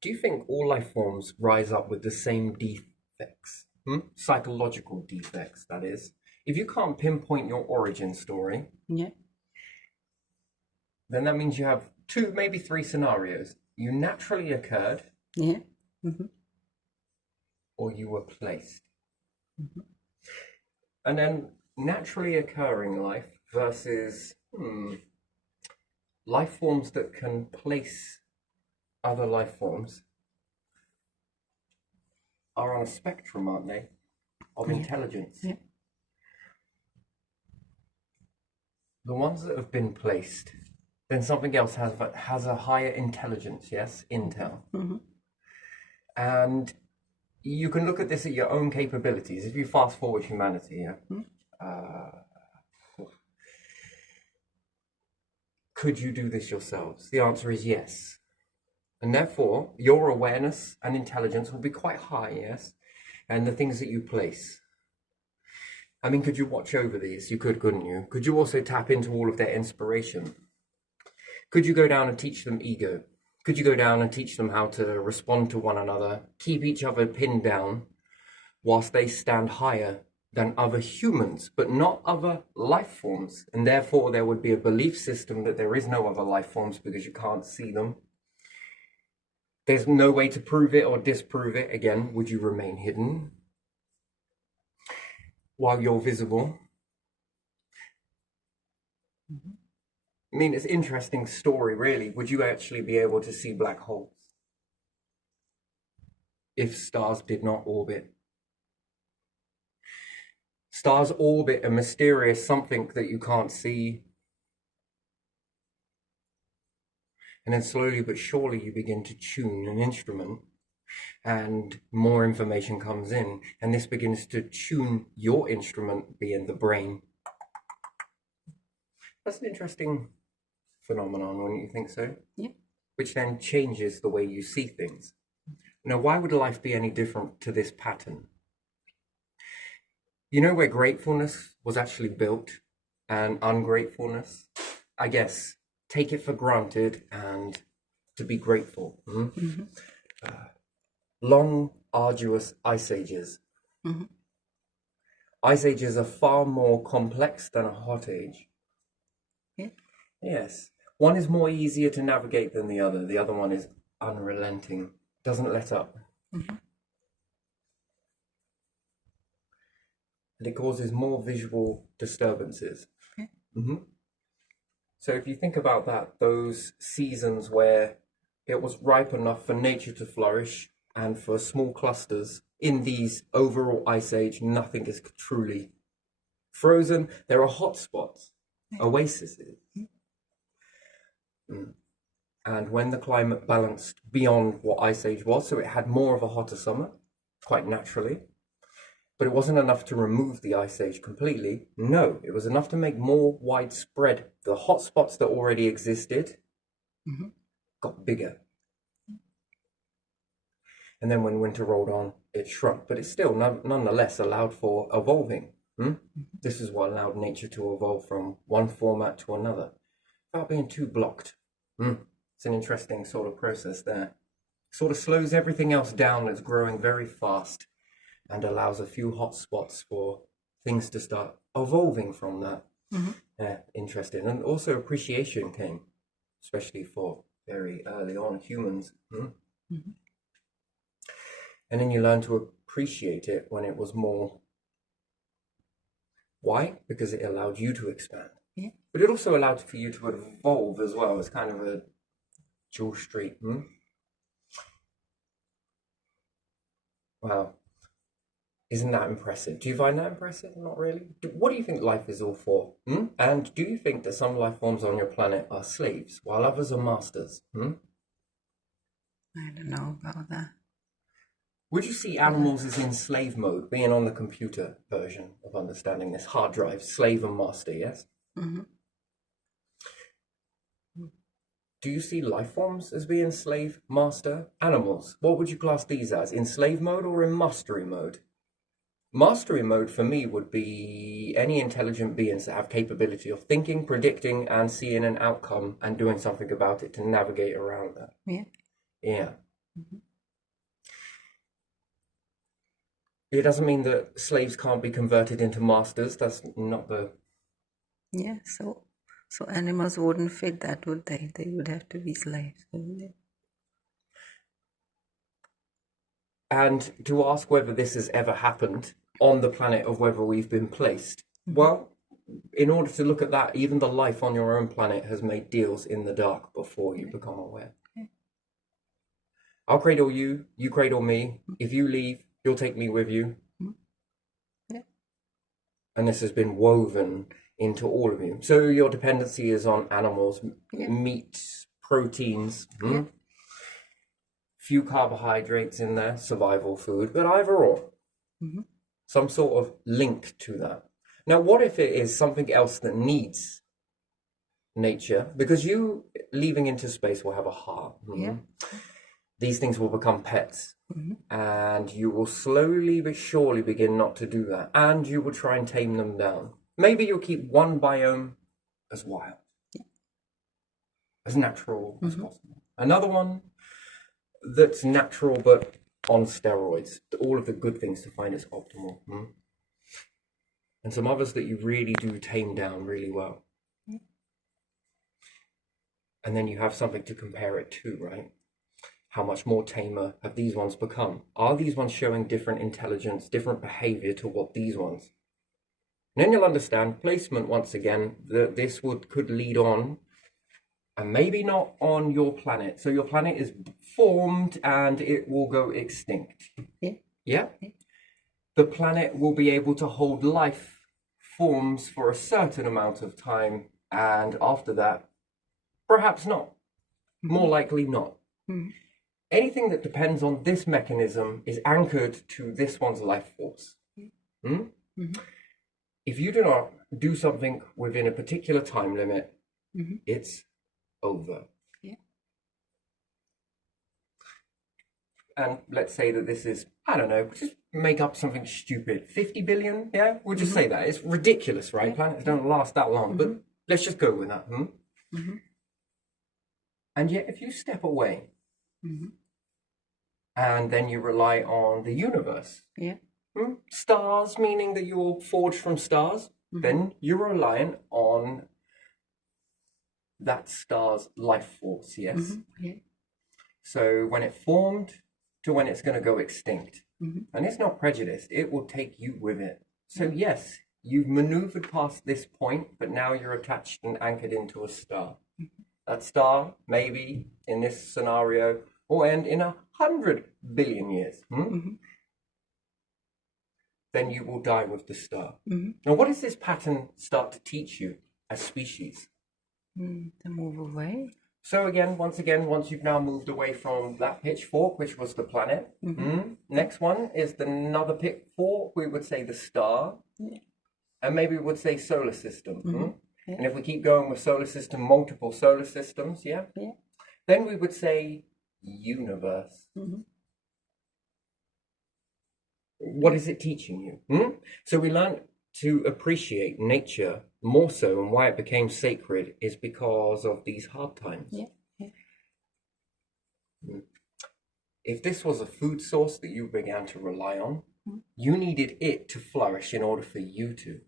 Do you think all life forms rise up with the same defects? Psychological defects, that is. If you can't pinpoint your origin story, Yeah. then that means you have two, maybe three scenarios. You naturally occurred, Yeah. Mm-hmm. or you were placed. Mm-hmm. And then naturally occurring life versus life forms that can place other life forms are on a spectrum, aren't they, of Yeah. intelligence. Yeah. The ones that have been placed, then something else has a higher intelligence, yes, intel. Mm-hmm. And you can look at this at your own capabilities. If you fast forward humanity, could you do this yourselves? The answer is yes. And therefore, your awareness and intelligence will be quite high, yes? And the things that you place. I mean, could you watch over these? You could, couldn't you? Could you also tap into all of their inspiration? Could you go down and teach them ego? Could you go down and teach them how to respond to one another, keep each other pinned down, whilst they stand higher than other humans, but not other life forms? And therefore, there would be a belief system that there is no other life forms because you can't see them. There's no way to prove it or disprove it. Again, would you remain hidden while you're visible? Mm-hmm. I mean, it's an interesting story, really. Would you actually be able to see black holes if stars did not orbit? Stars orbit a mysterious something that you can't see. And then slowly but surely you begin to tune an instrument and more information comes in. And this begins to tune your instrument, being the brain. That's an interesting phenomenon, wouldn't you think so? Yeah. Which then changes the way you see things. Now, why would life be any different to this pattern? You know where gratefulness was actually built and ungratefulness? I guess take it for granted and to be grateful. Mm-hmm. Long, arduous ice ages. Mm-hmm. Ice ages are far more complex than a hot age. Yeah. Yes. One is more easier to navigate than the other. The other one is unrelenting, doesn't let up. Mm-hmm. And it causes more visual disturbances. Yeah. So if you think about that, those seasons where it was ripe enough for nature to flourish and for small clusters in these overall ice age, nothing is truly frozen. There are hot spots, oases. And when the climate balanced beyond what ice age was, so it had more of a hotter summer, quite naturally, but it wasn't enough to remove the ice age completely. No, it was enough to make more widespread. The hot spots that already existed Mm-hmm. got bigger. And then when winter rolled on, it shrunk, but it still nonetheless allowed for evolving. This is what allowed nature to evolve from one format to another without being too blocked. It's an interesting sort of process there. Sort of slows everything else down that's growing very fast and allows a few hot spots for things to start evolving from that. Mm-hmm. Interesting. And also appreciation came, especially for very early on humans. Mm-hmm. And then you learn to appreciate it when it was more. Why? Because it allowed you to expand. Yeah. But it also allowed for you to evolve as well. It's kind of a dual street. Wow. Isn't that impressive? Do you find that impressive? Not really. What do you think life is all for? And do you think that some life forms on your planet are slaves while others are masters? I don't know about that. Would you see animals as in slave mode, being on the computer version of understanding this hard drive, slave and master, yes? Mm-hmm. Do you see life forms as being slave, master, animals? What would you class these as, in slave mode or in mastery mode? Mastery mode for me would be any intelligent beings that have capability of thinking, predicting, and seeing an outcome and doing something about it to navigate around that. Yeah. Yeah. It doesn't mean that slaves can't be converted into masters. That's not the... Yeah, so animals wouldn't fit that, would they? They would have to be slaves, wouldn't they? And to ask whether this has ever happened on the planet of whether we've been placed, well, in order to look at that, even the life on your own planet has made deals in the dark before you become aware. I'll cradle you, you cradle me. If you leave, you'll take me with you. Yeah. And this has been woven into all of you. So your dependency is on animals, meat, proteins, few carbohydrates in there, survival food, but either or. Some sort of link to that. Now, what if it is something else that needs nature? Because you leaving into space will have a heart. Yeah. These things will become pets. And you will slowly but surely begin not to do that. And you will try and tame them down. Maybe you'll keep one biome as wild, as natural as possible. Another one that's natural but on steroids. All of the good things to find its optimal. And some others that you really do tame down really well. And then you have something to compare it to, right? How much more tamer have these ones become? Are these ones showing different intelligence, different behavior to what these ones? And then you'll understand placement once again, that this could lead on, and maybe not on your planet. So your planet is formed and it will go extinct. Yeah? The planet will be able to hold life forms for a certain amount of time, and after that, perhaps not. More likely not. Anything that depends on this mechanism is anchored to this one's life force. If you do not do something within a particular time limit, it's over. And let's say that this is, I don't know, just make up something stupid. 50 billion, yeah? We'll just say that. It's ridiculous, right? Planets don't last that long, but let's just go with that. And yet, if you step away, and then you rely on the universe, stars, meaning that you're forged from stars, then you're reliant on that star's life force, yes? So when it formed to when it's going to go extinct, and it's not prejudiced, it will take you with it. So yes, you've maneuvered past this point, but now you're attached and anchored into a star. That star, maybe in this scenario, will end in 100 billion years. Then you will die with the star. Now, what does this pattern start to teach you as species? To move away. So again, once you've now moved away from that pitchfork, which was the planet, next one is another pitchfork, we would say the star, and maybe we would say solar system. And if we keep going with solar system, multiple solar systems, then we would say universe. What is it teaching you? So we learned to appreciate nature more so, and why it became sacred is because of these hard times. If this was a food source that you began to rely on, you needed it to flourish in order for you to.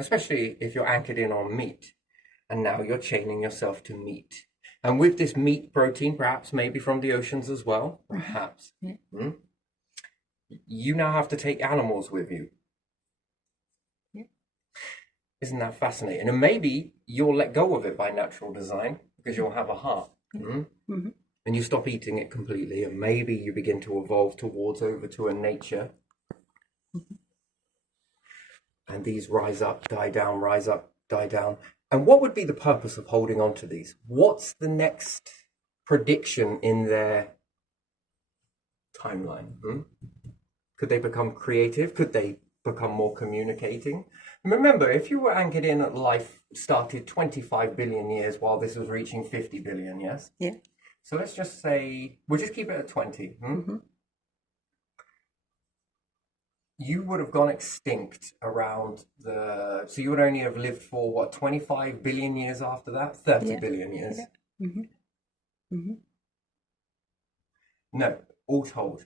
Especially if you're anchored in on meat, and now you're chaining yourself to meat. And with this meat protein, perhaps maybe from the oceans as well, perhaps, you now have to take animals with you. Isn't that fascinating? And maybe you'll let go of it by natural design because you'll have a heart. And you stop eating it completely, and maybe you begin to evolve towards over to a nature. And these rise up, die down, rise up, die down. And what would be the purpose of holding on to these? What's the next prediction in their timeline? Could they become creative? Could they become more communicating? Remember, if you were anchored in at life started 25 billion years while this was reaching 50 billion, yes? So let's just say, we'll just keep it at 20. You would have gone extinct around so you would only have lived for, what, 25 billion years after that? 30 billion years. No, all told.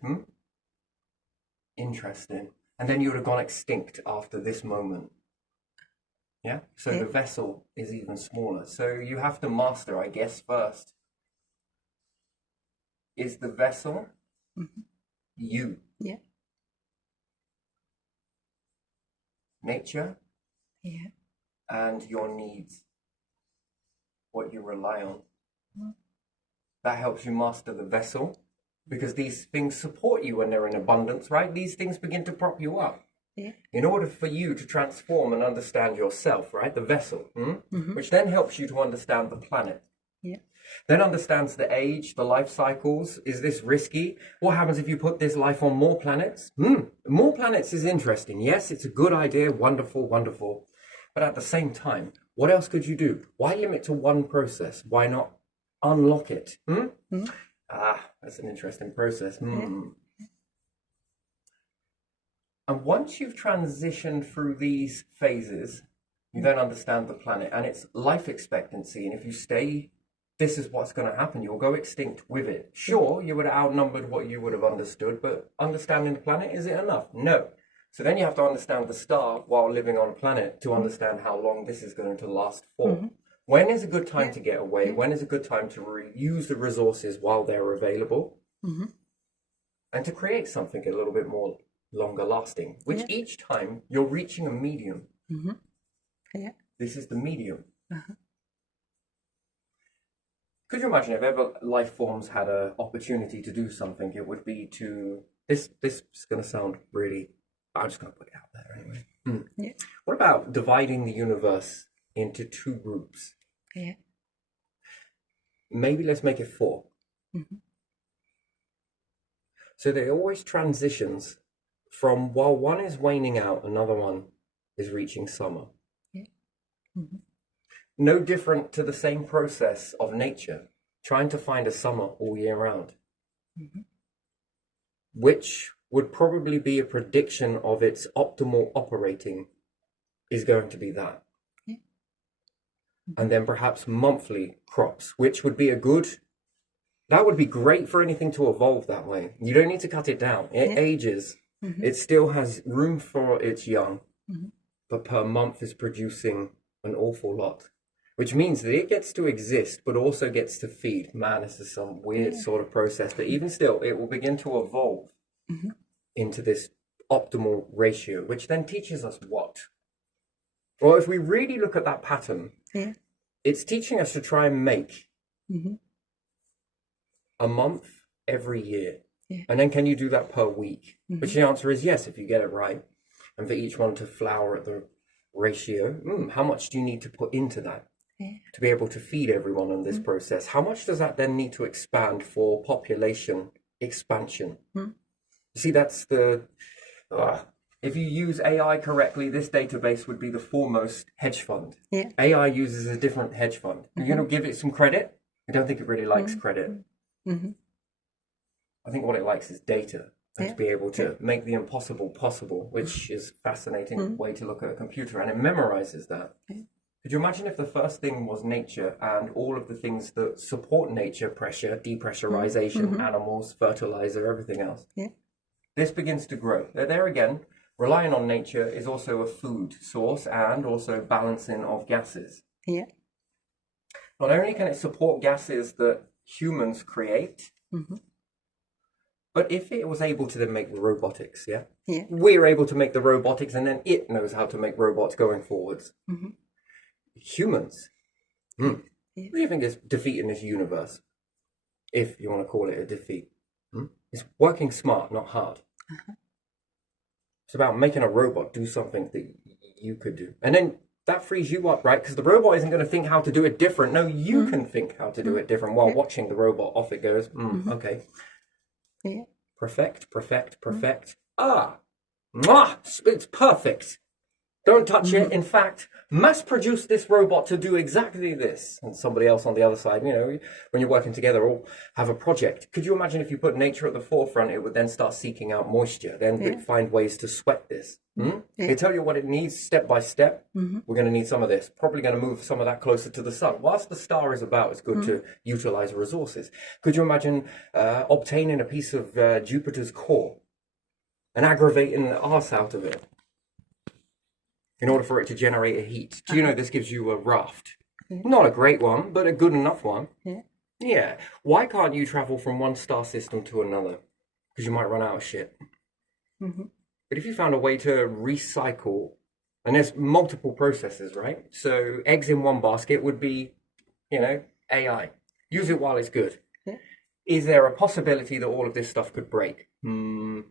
Interesting. And then you would have gone extinct after this moment. Yeah? So Yeah. the vessel is even smaller. So you have to master, I guess, first. Is the vessel you? Yeah. Nature Yeah. and your needs, what you rely on. Mm. That helps you master the vessel because these things support you when they're in abundance, right? These things begin to prop you up. Yeah. In order for you to transform and understand yourself, right? The vessel, which then helps you to understand the planet. Yeah. Then understands the age, the life cycles. Is this risky? What happens if you put this life on more planets? More planets is interesting. Yes, it's a good idea. Wonderful, wonderful. But at the same time, what else could you do? Why limit to one process? Why not unlock it? That's an interesting process. And once you've transitioned through these phases, you then understand the planet and its life expectancy. And if you stay, this is what's going to happen. You'll go extinct with it. Sure, you would have outnumbered what you would have understood, but understanding the planet, is it enough? No. So then you have to understand the star while living on a planet to understand how long this is going to last for. When is a good time to get away? When is a good time to use the resources while they're available? And to create something a little bit more longer lasting, which each time you're reaching a medium. Yeah. This is the medium. Could you imagine if ever life forms had an opportunity to do something, it would be to, this is going to sound really, I'm just going to put it out there anyway. Yeah. What about dividing the universe into two groups? Yeah. Maybe let's make it 4. So there always transitions from while one is waning out, another one is reaching summer. Yeah. No different to the same process of nature, trying to find a summer all year round, which would probably be a prediction of its optimal operating is going to be that. Yeah. And then perhaps monthly crops, which would be that would be great for anything to evolve that way. You don't need to cut it down. It ages. It still has room for its young, but per month is producing an awful lot, which means that it gets to exist, but also gets to feed. Man, this is some weird sort of process, but even still, it will begin to evolve into this optimal ratio, which then teaches us what? Well, if we really look at that pattern, it's teaching us to try and make a month every year. And then can you do that per week? Which the answer is yes, if you get it right. And for each one to flower at the ratio, how much do you need to put into that to be able to feed everyone in this process? How much does that then need to expand for population expansion? You see, that's the... if you use AI correctly, this database would be the foremost hedge fund. AI uses a different hedge fund. You're going to give it some credit? I don't think it really likes credit. I think what it likes is data, and to be able to make the impossible possible, which is a fascinating way to look at a computer, and it memorizes that. Could you imagine if the first thing was nature and all of the things that support nature, pressure, depressurization, animals, fertilizer, everything else? This begins to grow. There again, relying on nature is also a food source and also balancing of gases. Not only can it support gases that humans create, but if it was able to then make the robotics, we're able to make the robotics and then it knows how to make robots going forwards. Humans, what do you think is defeating this universe? If you want to call it a defeat. It's working smart, not hard. It's about making a robot do something that you could do. And then that frees you up, right? Because the robot isn't going to think how to do it different. No, you can think how to do it different while watching the robot. Off it goes. Okay. Perfect. Mwah! It's perfect. Don't touch it. In fact, mass produce this robot to do exactly this. And somebody else on the other side, you know, when you're working together, all have a project. Could you imagine if you put nature at the forefront, it would then start seeking out moisture, then it'd find ways to sweat this. They tell you what it needs step by step. We're going to need some of this. Probably going to move some of that closer to the sun. Whilst the star is about, it's good to utilize resources. Could you imagine obtaining a piece of Jupiter's core and aggravating the arse out of it in order for it to generate a heat? Do you know this gives you a raft? Not a great one, but a good enough one. Yeah. Why can't you travel from one star system to another? Because you might run out of shit. But if you found a way to recycle, and there's multiple processes, right? So eggs in one basket would be, you know, AI. Use it while it's good. Is there a possibility that all of this stuff could break?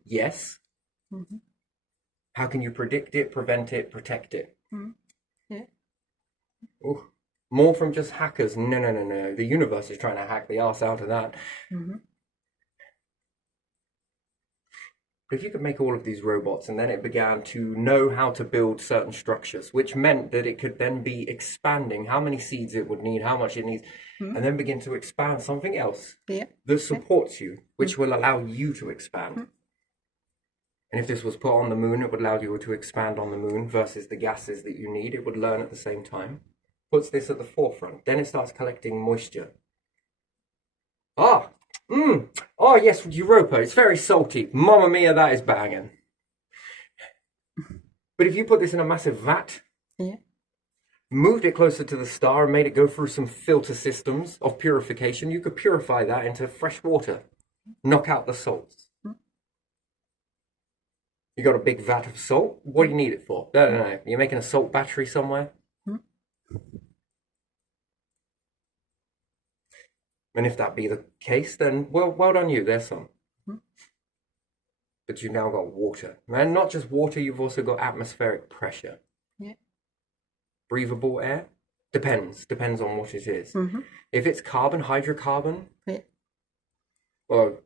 Yes. How can you predict it, prevent it, protect it? Ooh, more from just hackers. No. The universe is trying to hack the arse out of that. But if you could make all of these robots and then it began to know how to build certain structures, which meant that it could then be expanding how many seeds it would need, how much it needs, and then begin to expand something else that supports you, which will allow you to expand. And if this was put on the moon, it would allow you to expand on the moon versus the gases that you need. It would learn at the same time. Puts this at the forefront. Then it starts collecting moisture. Oh, yes, Europa. It's very salty. Mamma mia, that is banging. But if you put this in a massive vat, moved it closer to the star and made it go through some filter systems of purification, you could purify that into fresh water. Knock out the salts. You got a big vat of salt? What do you need it for? No. You're making a salt battery somewhere? And if that be the case, then well done you, there's some. But you've now got water. And not just water, you've also got atmospheric pressure. Breathable air? Depends on what it is. If it's carbon, hydrocarbon, well,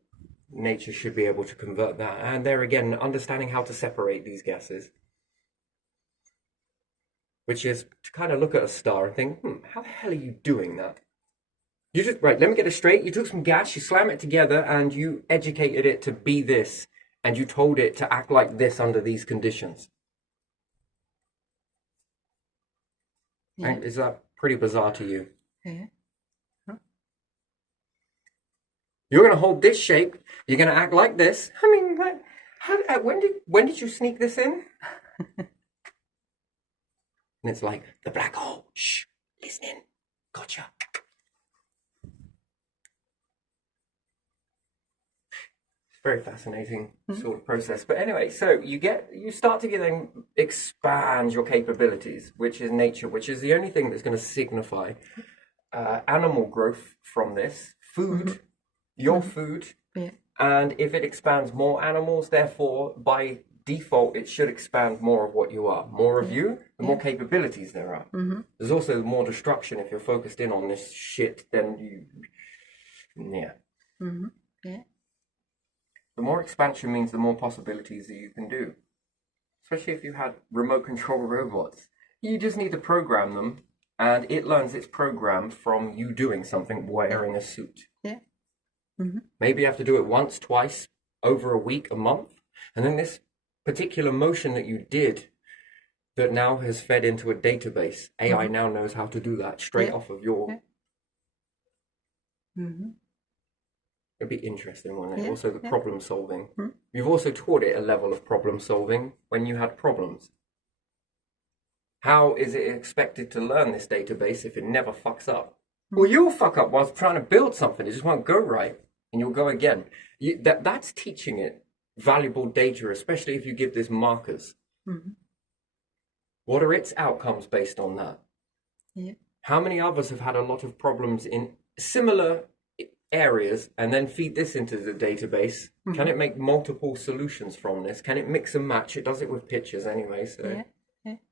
nature should be able to convert that. And there again, understanding how to separate these gases. Which is to kind of look at a star and think, how the hell are you doing that? You just, right, let me get it straight. You took some gas, you slam it together, and you educated it to be this, and you told it to act like this under these conditions. Right? Is that pretty bizarre to you? You're going to hold this shape, you're going to act like this. I mean, when did you sneak this in? And it's like, the black hole, shh, listening, gotcha. Very fascinating sort of process. But anyway, so you start to then expand your capabilities, which is nature, which is the only thing that's going to signify animal growth from this, food, your food. And if it expands more animals, therefore, by default, it should expand more of what you are. More of you, the more capabilities there are. There's also more destruction if you're focused in on this shit, then you... The more expansion means the more possibilities that you can do. Especially if you had remote control robots. You just need to program them, and it learns its program from you doing something, wearing a suit. Maybe you have to do it once, twice, over a week, a month, and then this particular motion that you did that now has fed into a database, AI now knows how to do that straight off of your... It'd be interesting, wouldn't it? Also the problem solving. You've also taught it a level of problem solving when you had problems. How is it expected to learn this database if it never fucks up? Well, you'll fuck up whilst trying to build something. It just won't go right, and you'll go again. That's teaching it valuable data, especially if you give this markers. What are its outcomes based on that? How many others have had a lot of problems in similar areas and then feed this into the database? Can it make multiple solutions from this? Can it mix and match? It does it with pictures anyway, so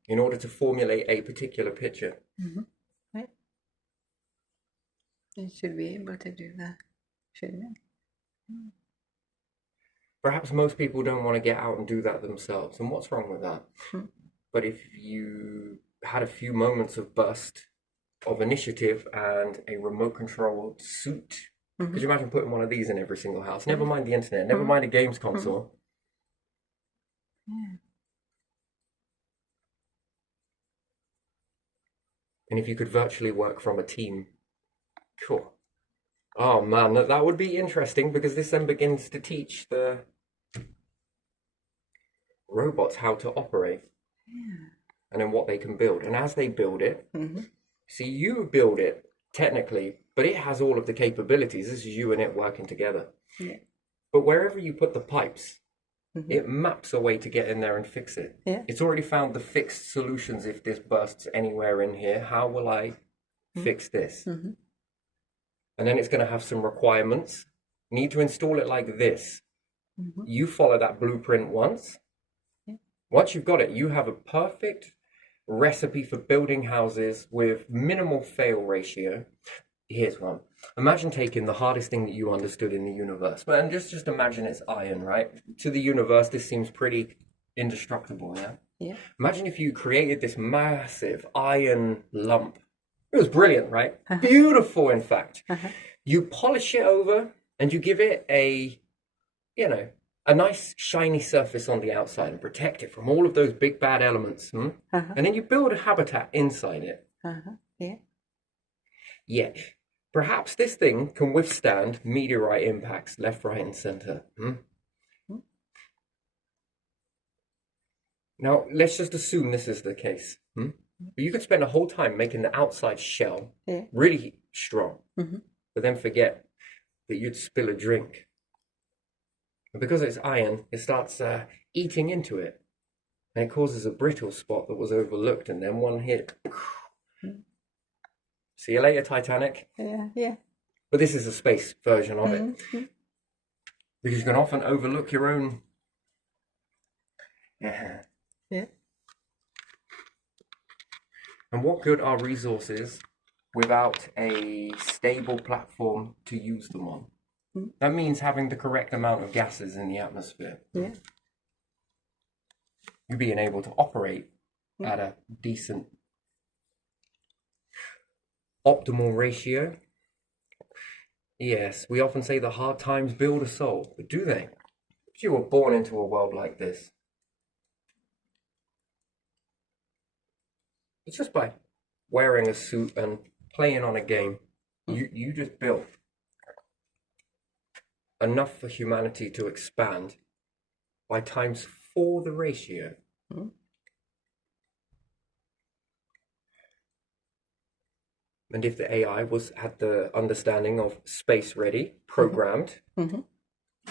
in order to formulate a particular picture. It should be able to do that, shouldn't it? Perhaps most people don't want to get out and do that themselves, and what's wrong with that? But if you had a few moments of burst of initiative and a remote controlled suit, could you imagine putting one of these in every single house? Never mind the internet, never mind a games console. Yeah. And if you could virtually work from a team, cool. Oh man, that would be interesting, because this then begins to teach the robots how to operate and then what they can build. And as they build it, see, you build it technically, but it has all of the capabilities. This is you and it working together. Yeah. But wherever you put the pipes, it maps a way to get in there and fix it. Yeah. It's already found the fixed solutions. If this bursts anywhere in here, how will I fix this? And then it's going to have some requirements. Need to install it like this. You follow that blueprint once. Once you've got it, you have a perfect recipe for building houses with minimal fail ratio. Here's one. Imagine taking the hardest thing that you understood in the universe, and just imagine it's iron, right? To the universe, this seems pretty indestructible, yeah? Yeah. Imagine if you created this massive iron lump. It was brilliant, right? Beautiful, in fact. You polish it over and you give it a nice shiny surface on the outside and protect it from all of those big bad elements. And then you build a habitat inside it. Yeah. Yeah. Perhaps this thing can withstand meteorite impacts left, right, and center. Now, let's just assume this is the case. But you could spend a whole time making the outside shell really strong, but then forget that you'd spill a drink. And because it's iron, it starts eating into it. And it causes a brittle spot that was overlooked, and then one hit. See you later, Titanic. Yeah. Yeah. But this is a space version of it. Because you can often overlook your own. Yeah. And what good are resources without a stable platform to use them on? That means having the correct amount of gases in the atmosphere. Yeah. You being able to operate at a decent optimal ratio. Yes, we often say the hard times build a soul, but do they? If you were born into a world like this, it's just by wearing a suit and playing on a game. You just built enough for humanity to expand by times 4 the ratio. And if the AI had the understanding of space ready, programmed,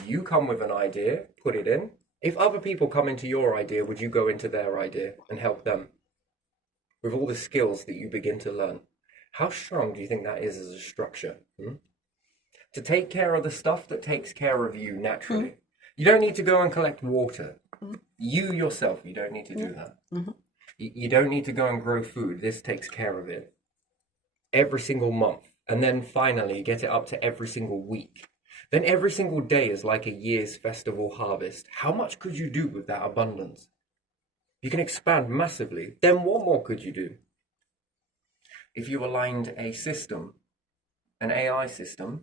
you come with an idea, put it in. If other people come into your idea, would you go into their idea and help them with all the skills that you begin to learn? How strong do you think that is as a structure? To take care of the stuff that takes care of you naturally. You don't need to go and collect water. You yourself, you don't need to do that. You don't need to go and grow food. This takes care of it every single month. And then finally get it up to every single week. Then every single day is like a year's festival harvest. How much could you do with that abundance? You can expand massively. Then what more could you do? If you aligned a system, an AI system,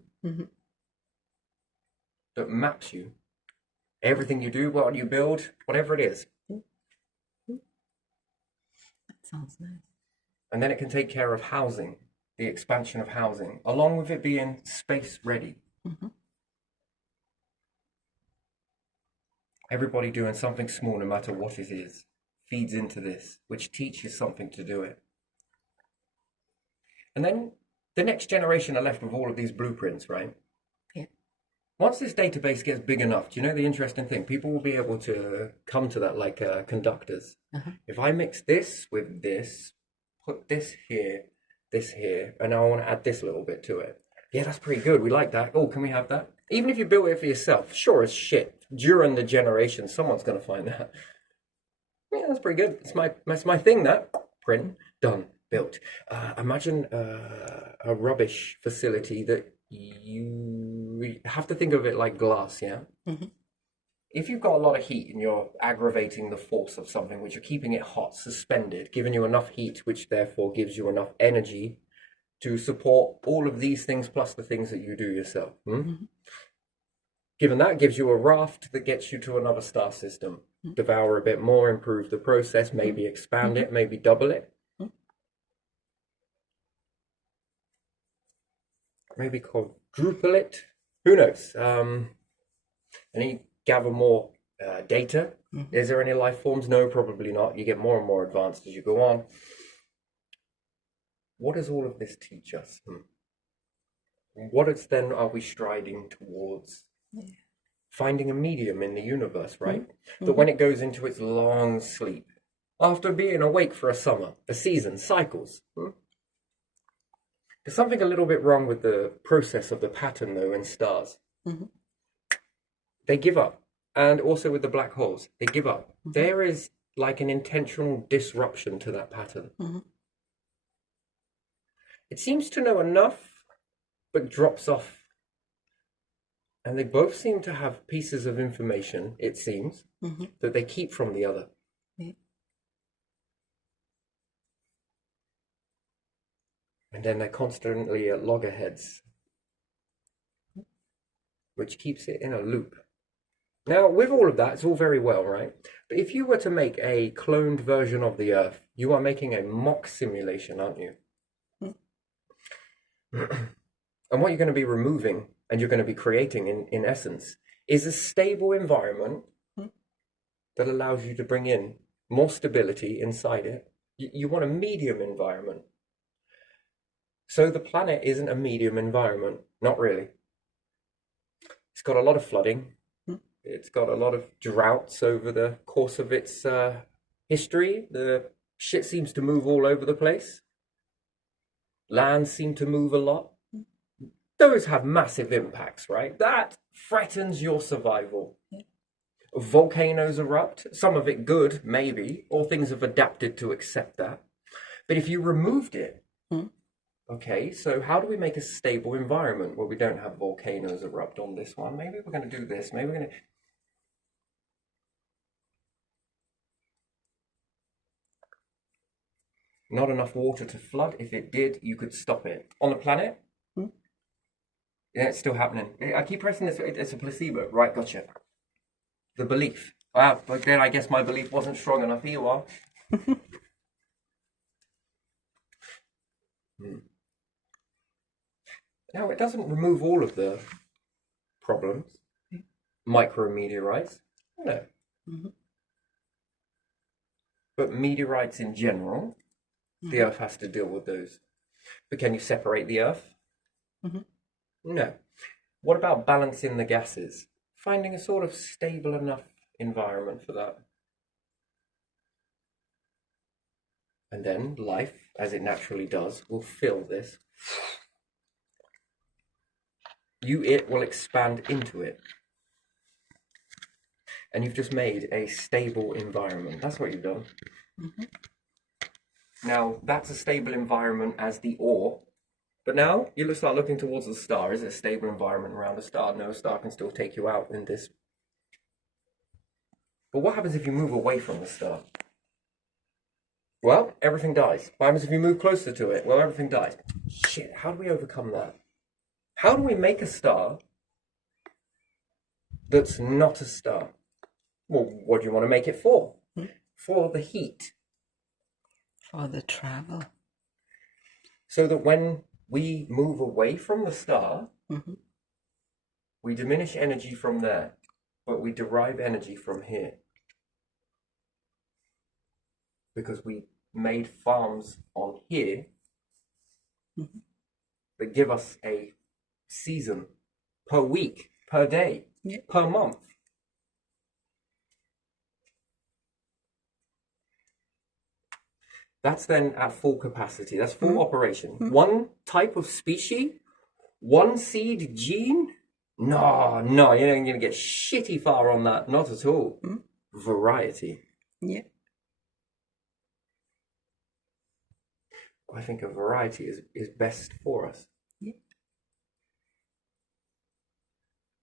that maps you, everything you do, what you build, whatever it is. That sounds nice. And then it can take care of housing, the expansion of housing, along with it being space ready. Everybody doing something small, no matter what it is, feeds into this, which teaches something to do it. And then the next generation are left with all of these blueprints, right? Yeah. Once this database gets big enough, do you know the interesting thing? People will be able to come to that like conductors. If I mix this with this, put this here, and I want to add this little bit to it. Yeah, that's pretty good. We like that. Oh, can we have that? Even if you built it for yourself, sure as shit. During the generation, someone's going to find that. Yeah, that's pretty good. It's my thing, that. Print, done, built. Imagine a rubbish facility that you have to think of it like glass, yeah? if you've got a lot of heat and you're aggravating the force of something, which you're keeping it hot, suspended, giving you enough heat, which therefore gives you enough energy to support all of these things plus the things that you do yourself. Given that gives you a raft that gets you to another star system. Devour a bit more, improve the process, maybe expand it, maybe double it. Maybe quadruple it. Who knows? And you gather more data. Is there any life forms? No, probably not. You get more and more advanced as you go on. What does all of this teach us? What is then are we striding towards? Finding a medium in the universe, right? That when it goes into its long sleep, after being awake for a summer, a season, cycles. There's something a little bit wrong with the process of the pattern, though, in stars. They give up. And also with the black holes, they give up. There is like an intentional disruption to that pattern. It seems to know enough, but drops off. And they both seem to have pieces of information, it seems, that they keep from the other. And then they're constantly at loggerheads, which keeps it in a loop. Now, with all of that, it's all very well, right? But if you were to make a cloned version of the Earth, you are making a mock simulation, aren't you? And what you're going to be removing and you're going to be creating, in essence, is a stable environment that allows you to bring in more stability inside it. You want a medium environment. So the planet isn't a medium environment, not really. It's got a lot of flooding. It's got a lot of droughts over the course of its history. The shit seems to move all over the place. Lands seem to move a lot. Those have massive impacts, right? That threatens your survival. Volcanoes erupt, some of it good, maybe, or things have adapted to accept that. But if you removed it, okay, so how do we make a stable environment where we don't have volcanoes erupt on this one? Maybe we're going to do this, maybe we're going to... Not enough water to flood. If it did, you could stop it. On the planet, yeah, it's still happening. I keep pressing this, it's a placebo. Right, gotcha. The belief. Wow, but then I guess my belief wasn't strong enough. Here you are. Now, it doesn't remove all of the problems. Micrometeorites, no. But meteorites in general, the Earth has to deal with those. But can you separate the Earth? No. What about balancing the gases? Finding a sort of stable enough environment for that. And then life, as it naturally does, will fill this. It will expand into it. And you've just made a stable environment. That's what you've done. Now, that's a stable environment as the ore. But now, you start looking towards the star. Is it a stable environment around the star? No, a star can still take you out in this. But what happens if you move away from the star? Well, everything dies. What happens if you move closer to it? Well, everything dies. Shit, how do we overcome that? How do we make a star that's not a star? Well, what do you want to make it for? For the heat. For the travel. So that when we move away from the star, we diminish energy from there, but we derive energy from here. Because we made farms on here that give us a season per week, per day, per month. That's then at full capacity. That's full operation. One type of species, one seed gene? No, you're not going to get shitty far on that. Not at all. Variety. Yeah. I think a variety is best for us.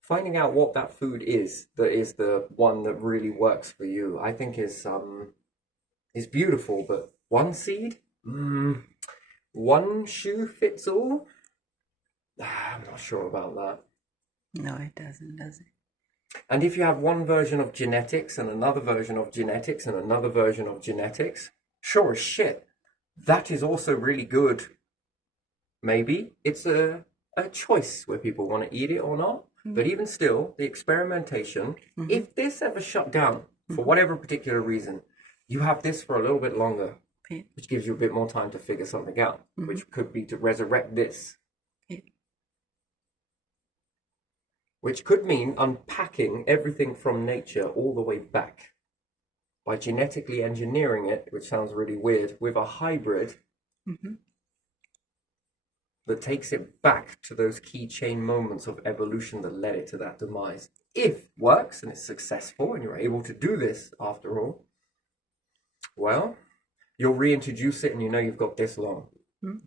finding out what that food is that is the one that really works for you, I think is beautiful. But one seed, one shoe fits all. I'm not sure about that. No, it doesn't, does it? And if you have one version of genetics and another version of genetics and another version of genetics, sure as shit, that is also really good. Maybe it's a choice where people want to eat it or not. But even still, the experimentation, if this ever shut down for whatever particular reason, you have this for a little bit longer, Yeah. which gives you a bit more time to figure something out, which could be to resurrect this. Yeah. Which could mean unpacking everything from nature all the way back by genetically engineering it, which sounds really weird, with a hybrid that takes it back to those key chain moments of evolution that led it to that demise. If it works and it's successful and you're able to do this after all, well, you'll reintroduce it and you know you've got this long.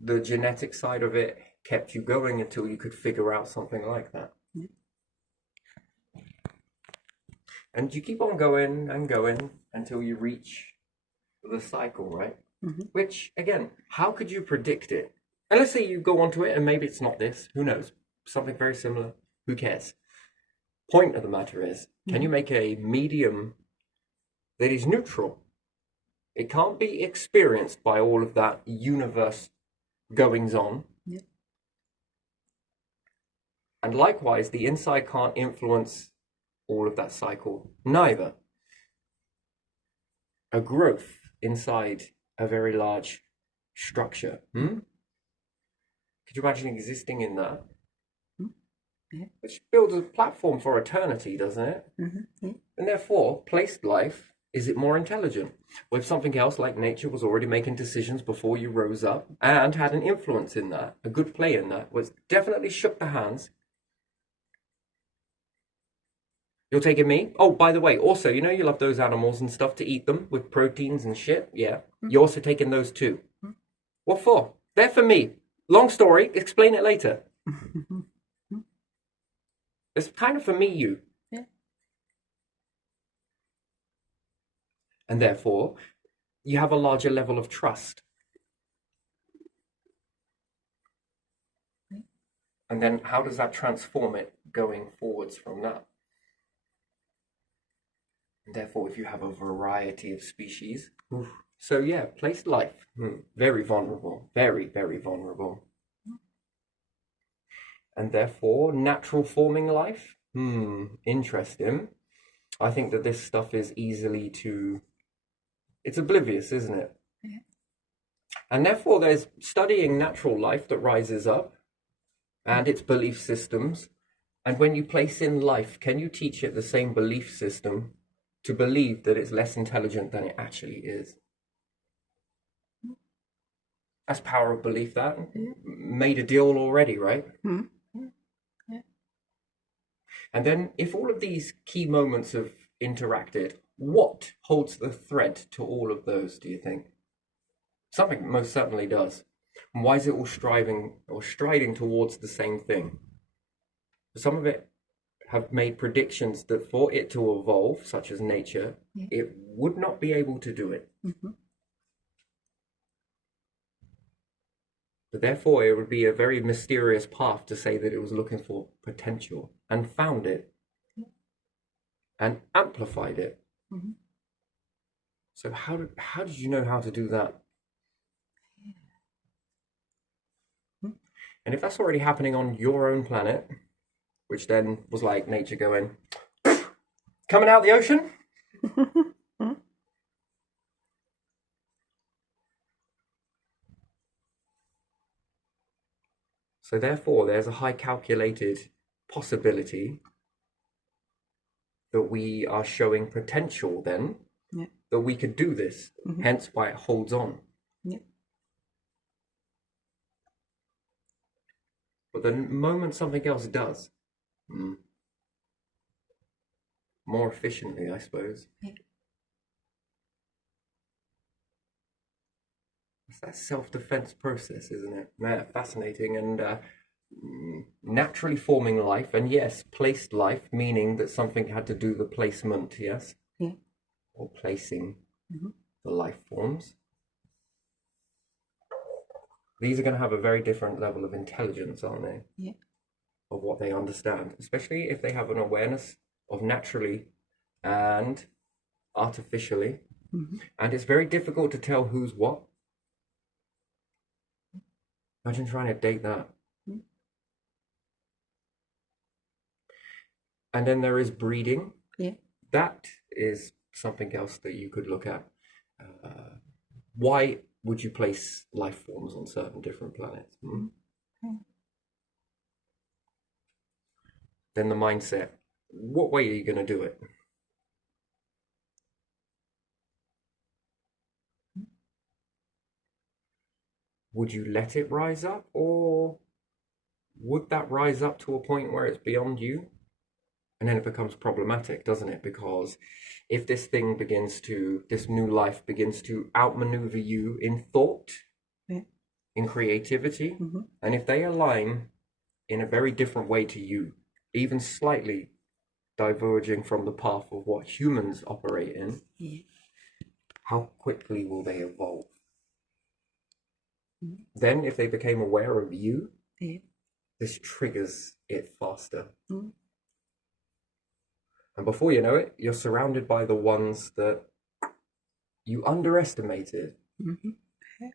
The genetic side of it kept you going until you could figure out something like that. And you keep on going and going until you reach the cycle, right? Which, again, how could you predict it? And let's say you go onto it and maybe it's not this. Who knows? Something very similar. Who cares? Point of the matter is, can you make a medium that is neutral? It can't be experienced by all of that universe goings on. Yeah. And likewise, the inside can't influence all of that cycle, neither. A growth inside a very large structure. Could you imagine existing in that? Yeah. Which builds a platform for eternity, doesn't it? Yeah. And therefore, placed life, is it more intelligent? With something else like nature was already making decisions before you rose up and had an influence in that, a good play in that, was definitely shook the hands. You're taking me? Oh, by the way, also, you know you love those animals and stuff to eat them with proteins and shit? Yeah. You're also taking those too. What for? They're for me. Long story, explain it later. It's kind of for me, you. Yeah. And therefore, you have a larger level of trust. And then how does that transform it going forwards from that? And therefore, if you have a variety of species, so yeah, placed life, very vulnerable, very, very vulnerable. And therefore, natural forming life, interesting. I think that this stuff is easily it's oblivious, isn't it? Yeah. And therefore, there's studying natural life that rises up and its belief systems. And when you place in life, can you teach it the same belief system to believe that it's less intelligent than it actually is? That's power of belief. That made a deal already, right? Yeah. And then if all of these key moments have interacted, what holds the thread to all of those, do you think? Something most certainly does. And why is it all striving or striding towards the same thing? Some of it have made predictions that for it to evolve, such as nature, it would not be able to do it. But therefore, it would be a very mysterious path to say that it was looking for potential and found it and amplified it. So how did you know how to do that? And if that's already happening on your own planet, which then was like nature going, coming out the ocean? So therefore, there's a high calculated possibility that we are showing potential then, that we could do this, hence why it holds on. But the moment something else does, more efficiently, I suppose, it's that self-defense process, isn't it? Yeah, fascinating. And naturally forming life, and yes, placed life, meaning that something had to do the placement, yes, Yeah. or placing Mhm. the life forms. These are going to have a very different level of intelligence, aren't they? Yeah. Of what they understand, especially if they have an awareness of naturally and artificially. Mhm. And it's very difficult to tell who's what. Imagine trying to date that. Mm. And then there is breeding. Yeah. That is something else that you could look at. Why would you place life forms on certain different planets? Yeah. Then the mindset. What way are you going to do it? Would you let it rise up, or would that rise up to a point where it's beyond you? And then it becomes problematic, doesn't it? Because if this new life begins to outmaneuver you in thought, Yeah. in creativity, Mhm. and if they align in a very different way to you, even slightly diverging from the path of what humans operate in, Yeah. how quickly will they evolve? Mm. Then, if they became aware of you, Yeah. this triggers it faster. Mm. And before you know it, you're surrounded by the ones that you underestimated. Mhm. Yeah.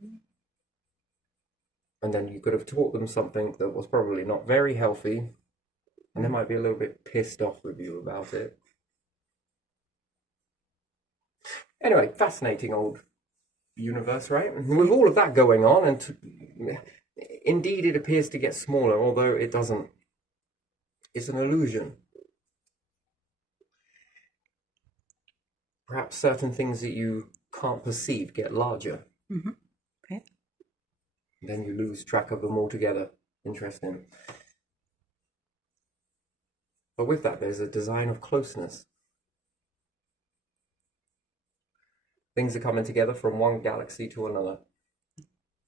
Mm. And then you could have taught them something that was probably not very healthy, and they might be a little bit pissed off with you about it. Anyway, fascinating old universe, right? With all of that going on, and indeed it appears to get smaller, although it doesn't. It's an illusion. Perhaps certain things that you can't perceive get larger. Mhm. Yeah. Then you lose track of them altogether. Interesting. But with that, there's a design of closeness. Things are coming together from one galaxy to another.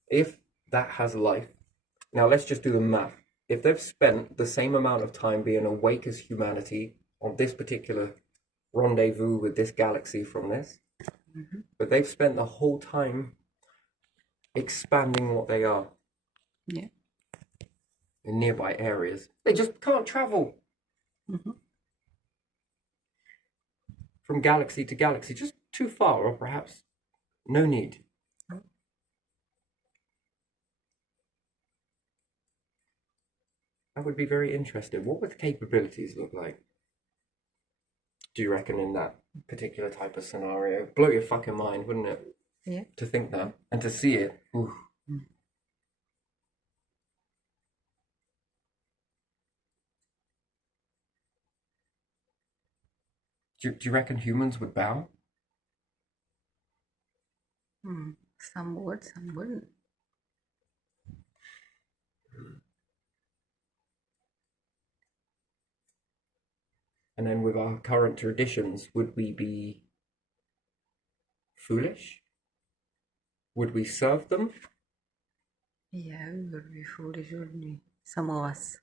If that has life, now let's just do the math. If they've spent the same amount of time being awake as humanity on this particular rendezvous with this galaxy from this, Mhm. but they've spent the whole time expanding what they are Yeah. in nearby areas, they just can't travel Mhm. from galaxy to galaxy, just too far, or perhaps no need. That would be very interesting. What would the capabilities look like, do you reckon, in that particular type of scenario? Blow your fucking mind, wouldn't it? Yeah. To think that and to see it. Oof. Mm. Do you reckon humans would bow? Mm. Some would, some wouldn't. And then with our current traditions, would we be foolish? Would we serve them? Yeah, we would be foolish, wouldn't we? Some of us.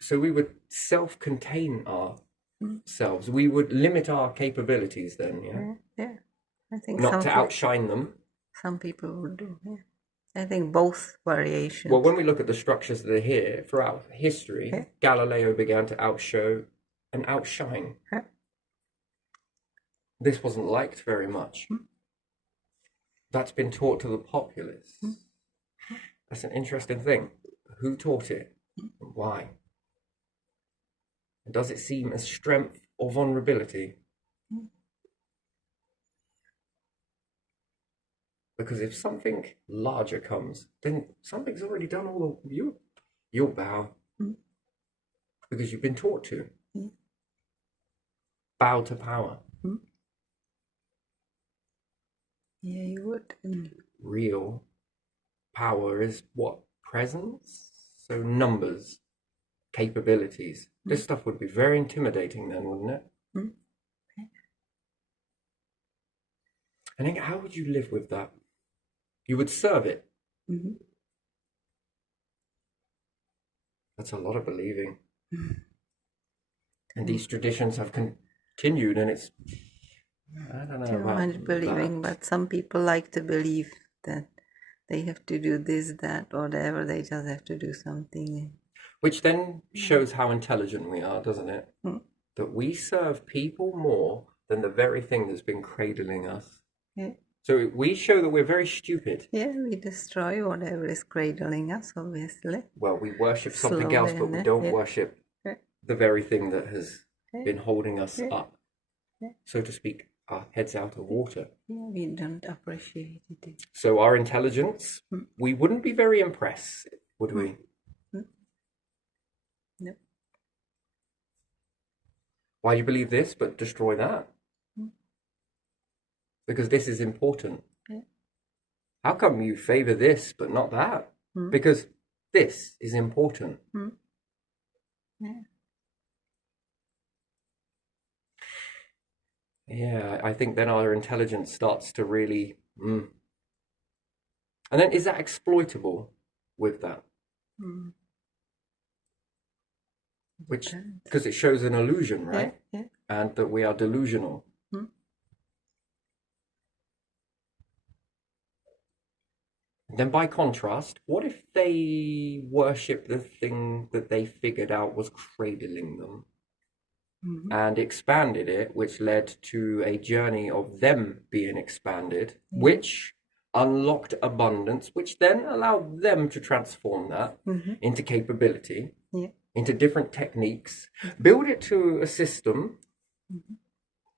So we would self-contain Mm. ourselves. We would limit our capabilities then, yeah? Yeah. Yeah. I think Not to outshine them. some people would do. Yeah. I think both variations. Well, when we look at the structures that are here throughout history, Yeah. Galileo began to outshow and outshine. Yeah. This wasn't liked very much. Mm. That's been taught to the populace. Mm. That's an interesting thing. Who taught it? And why? And does it seem as strength or vulnerability? Mm. Because if something larger comes, then something's already done all the you'll bow. Mm. Because you've been taught to. Mm. Bow to power. Mm. Yeah, you would. Real power is what? Presence? So numbers, capabilities. This stuff would be very intimidating then, wouldn't it? Mm. And then how would you live with that? You would serve it. Mm-hmm. That's a lot of believing. And these traditions have continued, and it's, I don't know Too about much believing, that. but some people like to believe that they have to do this, that, or whatever. They just have to do something. Which then shows how intelligent we are, doesn't it? Mm. That we serve people more than the very thing that's been cradling us. Yeah. So we show that we're very stupid. Yeah, we destroy whatever is cradling us, obviously. Well, we worship something Slowly, else, but and we then, don't yeah. worship Yeah. the very thing that has Yeah. been holding us Yeah. up, Yeah. so to speak, our heads out of water. Yeah, we don't appreciate it. So our intelligence, we wouldn't be very impressed, would we? No. Why do you believe this, but destroy that? Because this is important. Yeah. How come you favor this, but not that? Because this is important. Yeah. Yeah, I think then our intelligence starts to really... And then is that exploitable with that? Which, because it shows an illusion, right? Yeah. And that we are delusional. Then by contrast, what if they worship the thing that they figured out was cradling them and expanded it, which led to a journey of them being expanded, which unlocked abundance, which then allowed them to transform that into capability, into different techniques, build it to a system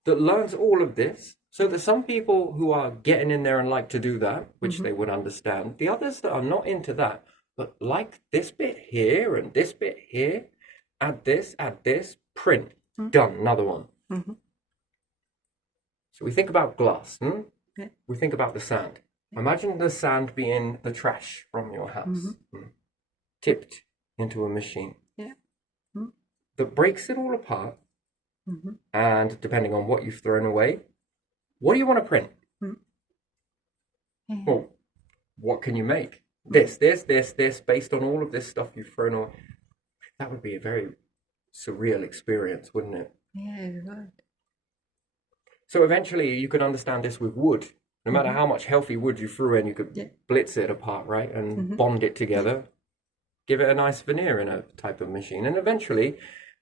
that learns all of this, so that some people who are getting in there and like to do that, which they would understand, the others that are not into that, but like this bit here and this bit here, add this, print, done, another one. So we think about glass, we think about the sand. Imagine the sand being the trash from your house, tipped into a machine that breaks it all apart, and depending on what you've thrown away, what do you want to print? Well, what can you make? This, based on all of this stuff you've thrown away. That would be a very surreal experience, wouldn't it? Yeah, it would. So eventually you could understand this with wood. No matter how much healthy wood you threw in, you could blitz it apart, right? And bond it together. Give it a nice veneer in a type of machine. And eventually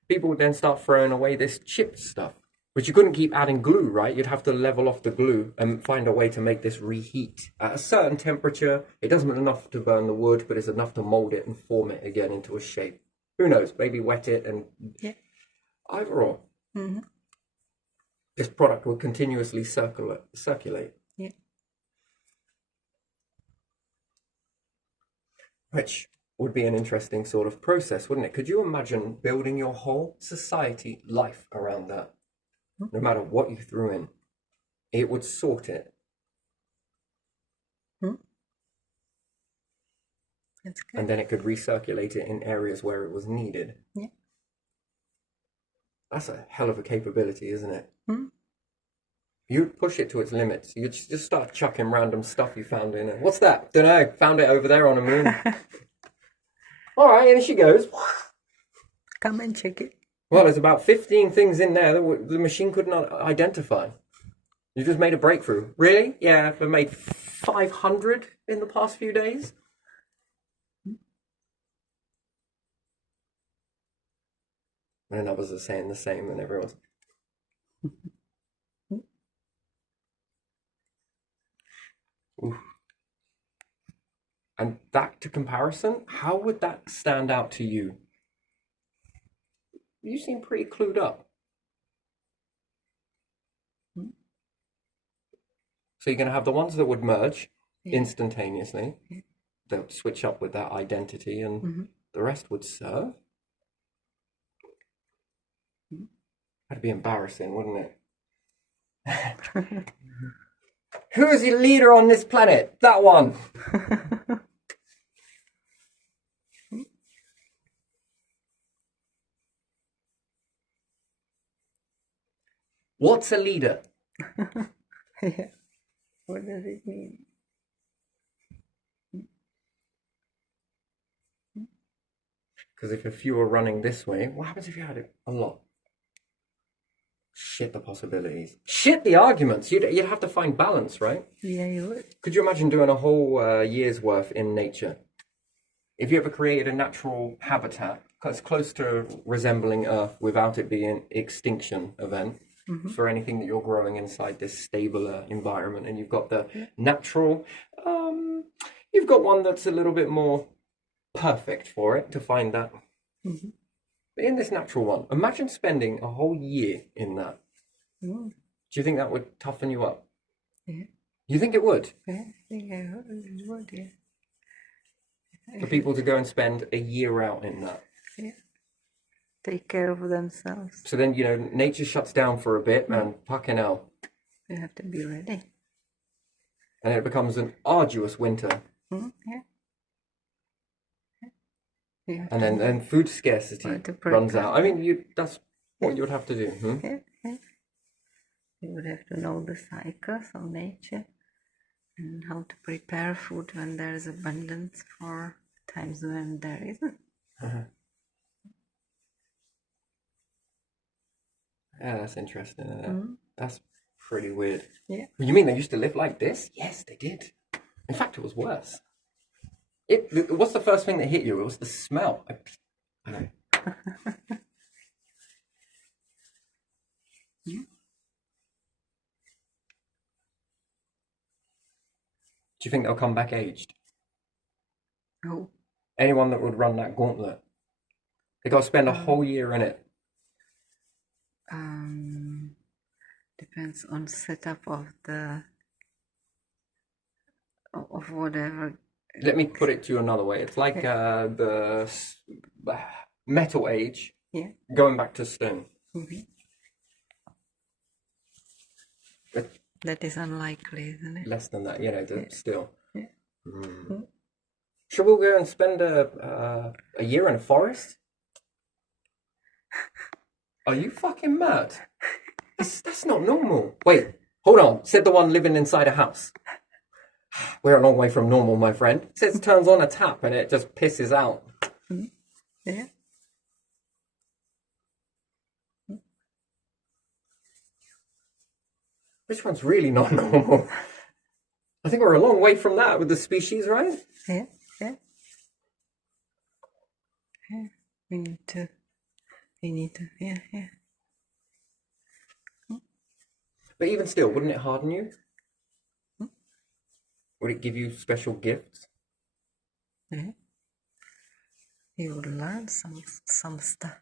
people would then start throwing away this chipped stuff. But you couldn't keep adding glue, right? You'd have to level off the glue and find a way to make this reheat at a certain temperature. It doesn't enough to burn the wood, but it's enough to mold it and form it again into a shape. Who knows? Maybe wet it and either or. This product will continuously circulate. Yeah. Which would be an interesting sort of process, wouldn't it? Could you imagine building your whole society life around that? No matter what you threw in, it would sort it. That's good. And then it could recirculate it in areas where it was needed. Yeah. That's a hell of a capability, isn't it? You'd push it to its limits. You'd just start chucking random stuff you found in it. What's that? Don't know. Found it over there on the moon. All right, and she goes. Come and check it. Well, there's about 15 things in there that the machine could not identify. You just made a breakthrough. Really? Yeah, I've made 500 in the past few days. And others are saying the same, and everyone's... Oof. And that to comparison, how would that stand out to you? You seem pretty clued up. So you're going to have the ones that would merge instantaneously. They'll switch up with that identity, and the rest would serve. That'd be embarrassing, wouldn't it? Who is the leader on this planet? That one. What's a leader? Yeah. What does it mean? Because if you were running this way, what happens if you had it a lot? Shit the possibilities. Shit the arguments. You'd have to find balance, right? Yeah, you would. Could you imagine doing a whole year's worth in nature? If you ever created a natural habitat, it's close to resembling Earth without it being an extinction event for anything that you're growing inside this stable environment, and you've got the natural, you've got one that's a little bit more perfect for it to find that. But in this natural one, imagine spending a whole year in that. Mm. Do you think that would toughen you up? Yeah, You think it would? yeah, yeah, it would, yeah. For people to go and spend a year out in that. Yeah. Take care of themselves. So then, nature shuts down for a bit, and fucking hell. You have to be ready. And it becomes an arduous winter. Yeah. You have And to then food scarcity Or to runs prepare. out. I mean, that's what you would have to do. Yeah, yeah. You would have to know the cycles of nature and how to prepare food when there is abundance for times when there isn't. Yeah, that's interesting, isn't it? That's pretty weird. Yeah. You mean they used to live like this? Yes, they did. In fact, it was worse. What's the first thing that hit you? It was the smell. I know. Do you think they'll come back aged? Oh, Anyone that would run that gauntlet, they got to spend a whole year in it. depends on setup of the of whatever. Let me put it to you another way. It's like the metal age Yeah. going back to stone. That is unlikely, isn't it? Less than that, still. Yeah. Should we go and spend a year in a forest? Are you fucking mad? That's not normal. Wait, hold on. Said the one living inside a house. We're a long way from normal, my friend. It says turns on a tap and it just pisses out. Yeah. Which one's really not normal? I think we're a long way from that with the species, right? Yeah. Yeah. Yeah. We need to. Yeah. Yeah. But even still, wouldn't it harden you? Would it give you special gifts? Yeah. You would learn some stuff.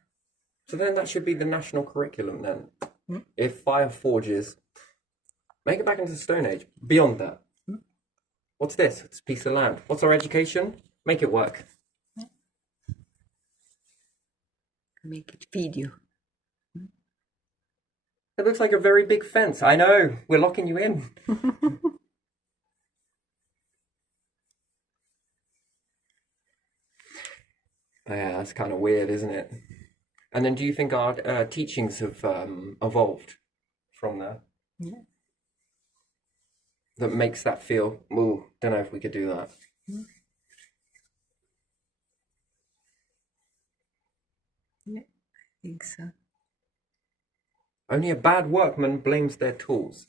So then that should be the national curriculum then. If fire forges, make it back into the Stone Age. Beyond that. What's this? It's a piece of land. What's our education? Make it work. Make it feed you. It looks like a very big fence. I know. We're locking you in. Yeah, that's kind of weird, isn't it? And then do you think our teachings have evolved from that? Yeah. That makes that feel, ooh, don't know if we could do that. Yeah, I think so. Only a bad workman blames their tools,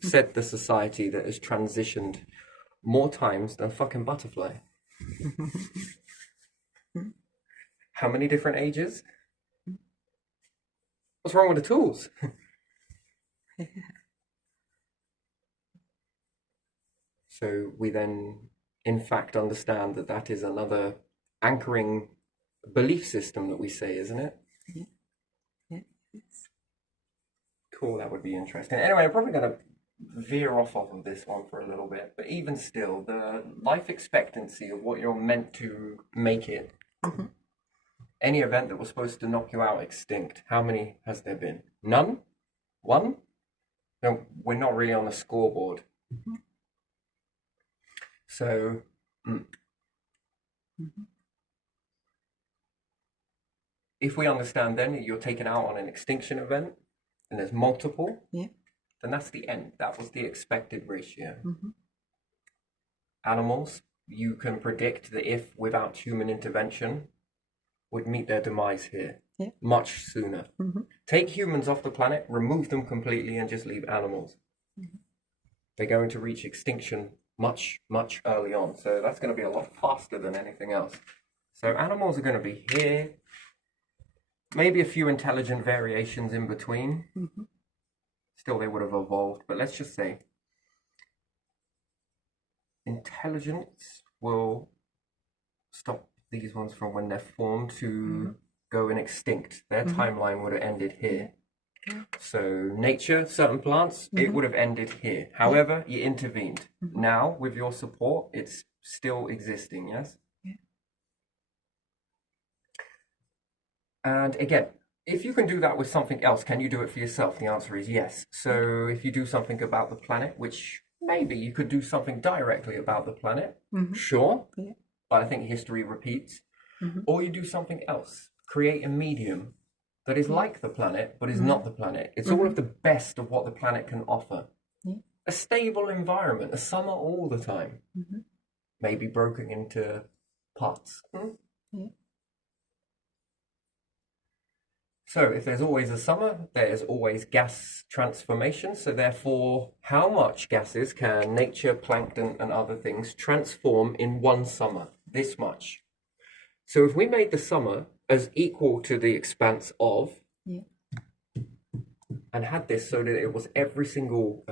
said the society that has transitioned more times than fucking butterfly. How many different ages? What's wrong with the tools? So we then, in fact, understand that that is another anchoring belief system that we say, isn't it? Yeah. Cool, that would be interesting. Anyway, I'm probably going to veer off of this one for a little bit, but even still, the life expectancy of what you're meant to make it, any event that was supposed to knock you out extinct, how many has there been? None? One? No, we're not really on the scoreboard. So, if we understand then that you're taken out on an extinction event, and there's multiple, Yeah. then that's the end. That was the expected ratio. Mm-hmm. Animals, you can predict that if without human intervention, would meet their demise here much sooner. Mm-hmm. Take humans off the planet, remove them completely, and just leave animals. Mm-hmm. They're going to reach extinction much, much early on. So that's going to be a lot faster than anything else. So animals are going to be here. Maybe a few intelligent variations in between. Mm-hmm. Still, they would have evolved. But let's just say intelligence will stop these ones from when they're formed to go and extinct. Their timeline would have ended here. So nature, certain plants, it would have ended here. However, you intervened. Now, with your support, it's still existing, yes? And again, if you can do that with something else, can you do it for yourself? The answer is yes. So if you do something about the planet, which maybe you could do something directly about the planet, sure. Yeah. But I think history repeats. Or you do something else, create a medium that is like the planet, but is not the planet. It's all of the best of what the planet can offer. A stable environment, a summer all the time, maybe broken into parts. So if there's always a summer, there's always gas transformation. So therefore, how much gases can nature, plankton, and other things transform in one summer? This much. So if we made the summer as equal to the expanse of, and had this so that it was every single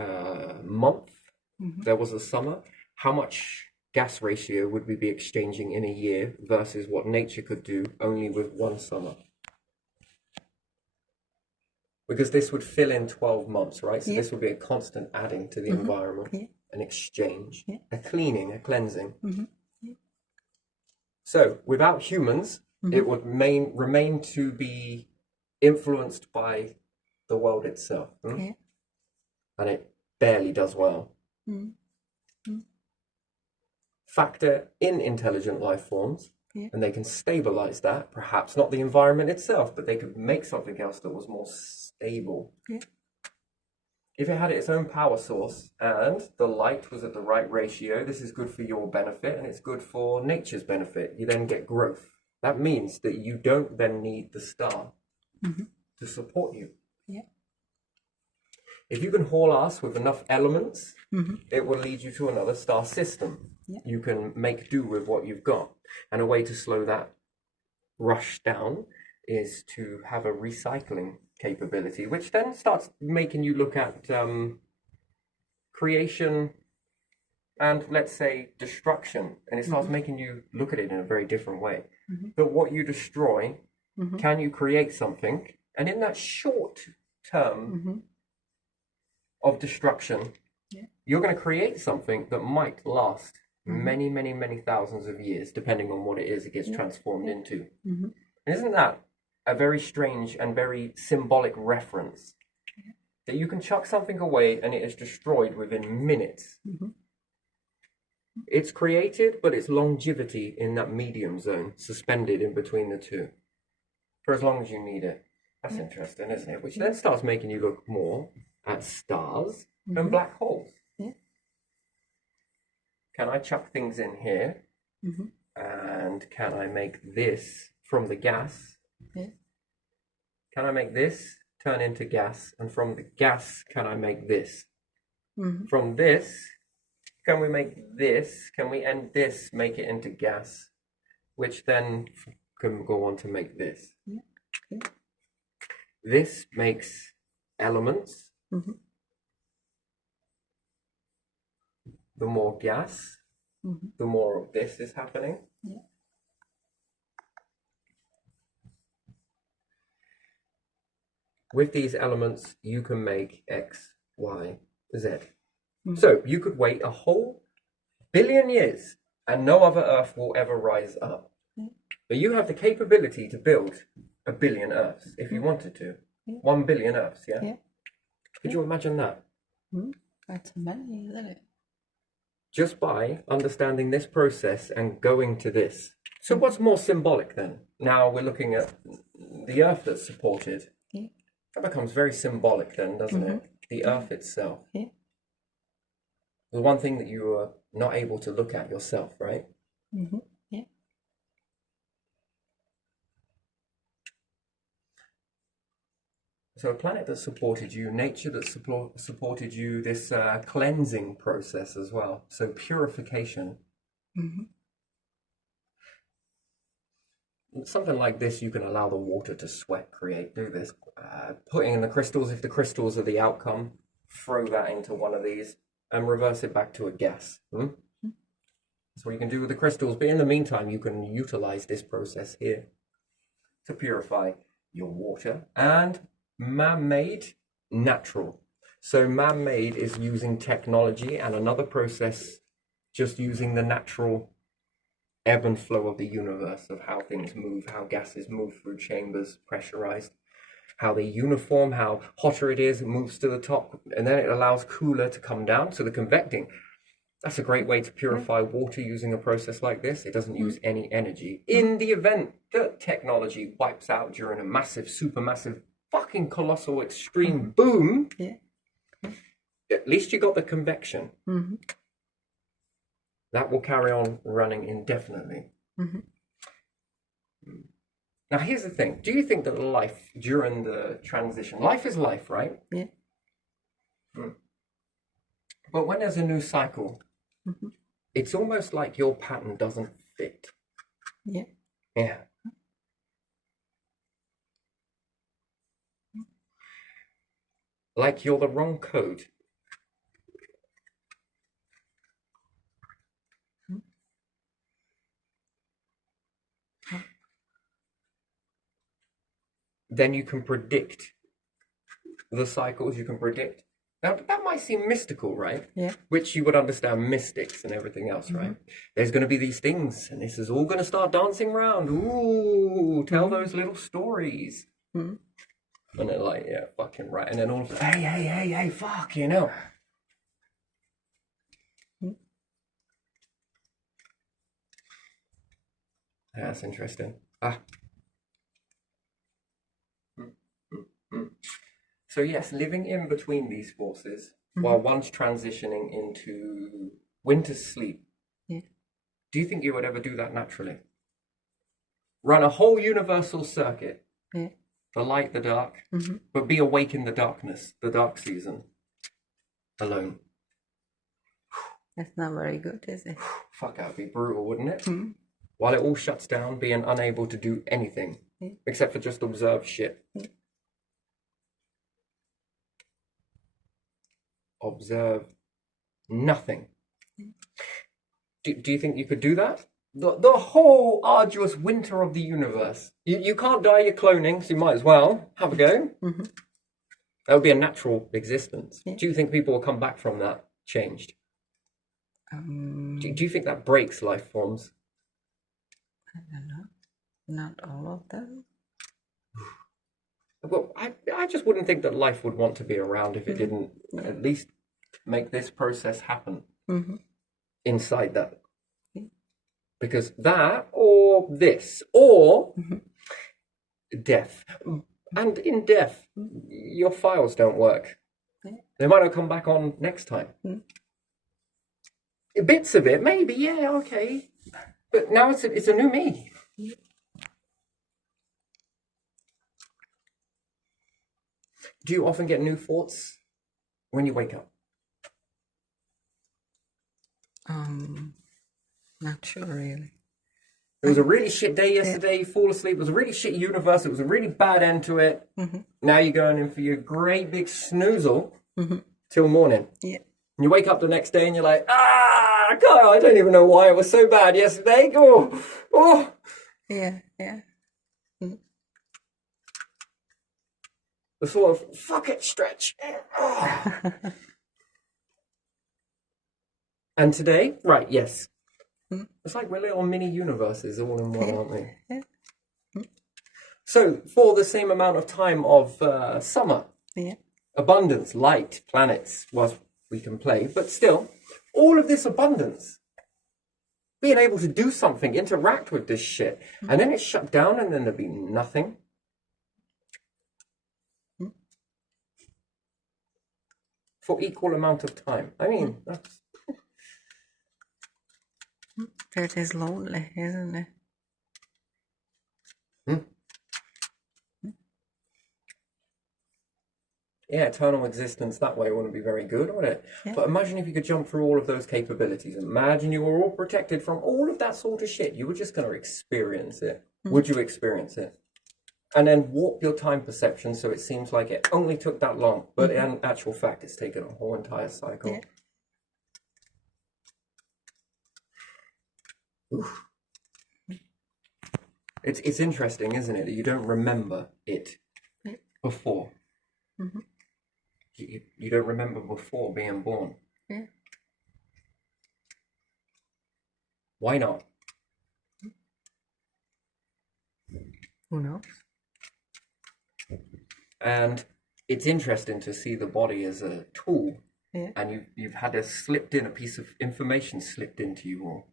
month there was a summer, how much gas ratio would we be exchanging in a year versus what nature could do only with one summer? Because this would fill in 12 months, right? So this would be a constant adding to the environment, an exchange, a cleaning, a cleansing. So without humans, it would remain to be influenced by the world itself. And it barely does well. Factor in intelligent life forms, and they can stabilize that. Perhaps not the environment itself, but they could make something else that was more stable. If it had its own power source and the light was at the right ratio, this is good for your benefit and it's good for nature's benefit. You then get growth. That means that you don't then need the star to support you. If you can haul ass with enough elements, it will lead you to another star system. You can make do with what you've got. And a way to slow that rush down is to have a recycling capability, which then starts making you look at creation and, let's say, destruction. And it starts making you look at it in a very different way. But what you destroy, can you create something? And in that short term of destruction, you're going to create something that might last many, many, many thousands of years, depending on what it is it gets transformed into. And isn't that a very strange and very symbolic reference? That you can chuck something away and it is destroyed within minutes. It's created, but its longevity in that medium zone, suspended in between the two, for as long as you need it. That's interesting, isn't it? Which then starts making you look more at stars and black holes. Can I chuck things in here? And can I make this from the gas? Can I make this turn into gas? And from the gas, can I make this? From this, can we make this? Can we end this, make it into gas? Which then can go on to make this. This makes elements. The more gas, the more of this is happening. With these elements, you can make X, Y, Z. So you could wait a whole billion years and no other Earth will ever rise up. But you have the capability to build a billion Earths if you wanted to. 1 billion Earths, Could you imagine that? That's amazing, isn't it? Just by understanding this process and going to this. So what's more symbolic then? Now we're looking at the Earth that's supported. That becomes very symbolic then, doesn't it? the earth itself. Yeah. The one thing that you are not able to look at yourself, right? Yeah. So a planet that supported you, nature that supported you, this cleansing process as well. So purification. Something like this, you can allow the water to sweat, do this. Putting in the crystals, if the crystals are the outcome, throw that into one of these and reverse it back to a gas. That's what you can do with the crystals. But in the meantime, you can utilize this process here to purify your water. And man-made, natural. So man-made is using technology, and another process just using the natural ebb and flow of the universe, of how things move, how gases move through chambers, pressurized, how they uniform, how hotter it is, it moves to the top, and then it allows cooler to come down. So the convecting, that's a great way to purify water using a process like this. It doesn't use any energy. In the event that technology wipes out during a massive, supermassive, fucking colossal, extreme boom, at least you got the convection. That will carry on running indefinitely. Now, here's the thing. Do you think that life during the transition, life is life, right? Yeah. But when there's a new cycle, it's almost like your pattern doesn't fit. Yeah. Yeah. Like you're the wrong code. Then you can predict the cycles, you can predict. Now, that might seem mystical, right? Yeah. Which you would understand mystics and everything else, right? There's going to be these things, and this is all going to start dancing around. Ooh, tell those little stories. And they're like, yeah, fucking right. And then all of a sudden, hey, fuck, you know. That's interesting. So yes, living in between these forces while one's transitioning into winter sleep. Yeah. Do you think you would ever do that naturally? Run a whole universal circuit. Yeah. The light, the dark, but be awake in the darkness, the dark season, alone. That's not very good, is it? Fuck, that'd be brutal, wouldn't it? While it all shuts down, being unable to do anything except for just observe shit. Observe nothing. Do you think you could do that? The whole arduous winter of the universe. You can't die, you're cloning, so you might as well have a go. That would be a natural existence. Do you think people will come back from that changed? Do you think that breaks life forms? I don't know. Not all of them. Well, I just wouldn't think that life would want to be around if it didn't at least make this process happen inside that. Because that, or this, or death. And in death, your files don't work. They might not come back on next time. Bits of it, maybe, yeah, okay. But now it's a new me. Do you often get new thoughts when you wake up? Not sure really. It was a really shit day yesterday, you fall asleep, it was a really shit universe, it was a really bad end to it. Now you're going in for your great big snoozle till morning. Yeah. And you wake up the next day and you're like, God, I don't even know why it was so bad yesterday. Oh. Yeah. The sort of, fuck it, stretch. And today, right, yes. It's like we're little mini universes all in one, aren't we? So, for the same amount of time of summer, abundance, light, planets, whilst we can play, but still, all of this abundance, being able to do something, interact with this shit, and then it's shut down and then there'd be nothing. for equal amount of time. I mean, that's... It is lonely, isn't it? Yeah, eternal existence that way wouldn't be very good, would it? Yeah. But imagine if you could jump through all of those capabilities. Imagine you were all protected from all of that sort of shit. You were just going to experience it. Would you experience it? And then warp your time perception so it seems like it only took that long. But in actual fact, it's taken a whole entire cycle. Yeah. Oof. It's interesting, isn't it, that you don't remember it before. You don't remember before being born. Yeah. Why not? Who knows? And it's interesting to see the body as a tool. Yeah. And you've had a piece of information slipped into you all.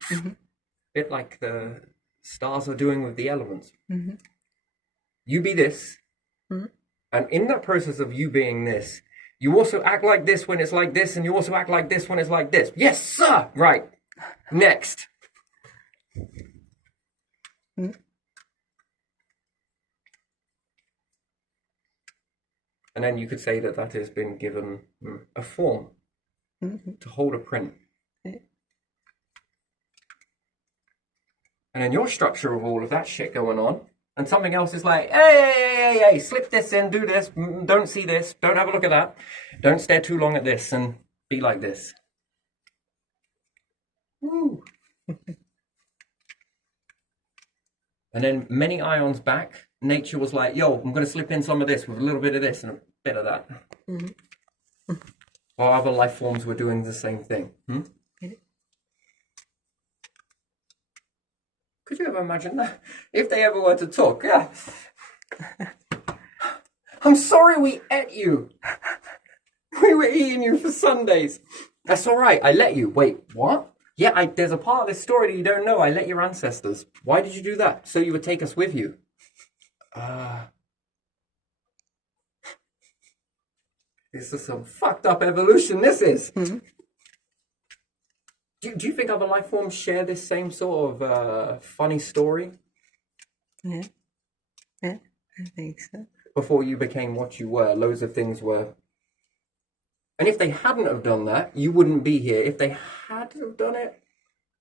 Bit like the stars are doing with the elements. You be this. And in that process of you being this, you also act like this when it's like this, and you also act like this when it's like this. Yes, sir! Right. Next. And then you could say that that has been given a form to hold a print. And then your structure of all of that shit going on, and something else is like, hey, slip this in, do this, don't see this, don't have a look at that, don't stare too long at this, and be like this. Woo. And then many ions back, nature was like, yo, I'm going to slip in some of this with a little bit of this and a bit of that. While other life forms were doing the same thing. Could you ever imagine that? If they ever were to talk, yeah. I'm sorry we ate you. We were eating you for Sundays. That's all right, I let you. Wait, what? Yeah, there's a part of this story that you don't know. I let your ancestors. Why did you do that? So you would take us with you. This is some fucked up evolution, this is. Do you think other life forms share this same sort of funny story? Yeah, I think so. Before you became what you were, loads of things were. And if they hadn't have done that, you wouldn't be here. If they had have done it,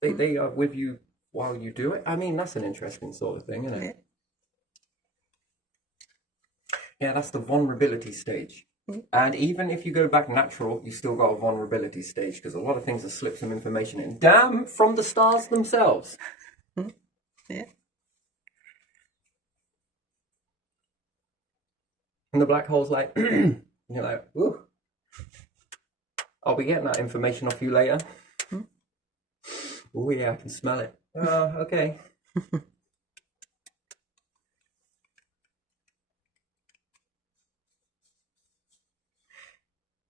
they are with you while you do it. I mean, that's an interesting sort of thing, isn't it? Yeah, that's the vulnerability stage. And even if you go back natural, you still got a vulnerability stage because a lot of things have slipped some information in. Damn, from the stars themselves. Yeah. And the black hole's like, you're like, ooh, I'll be getting that information off you later. Oh yeah, I can smell it. Okay.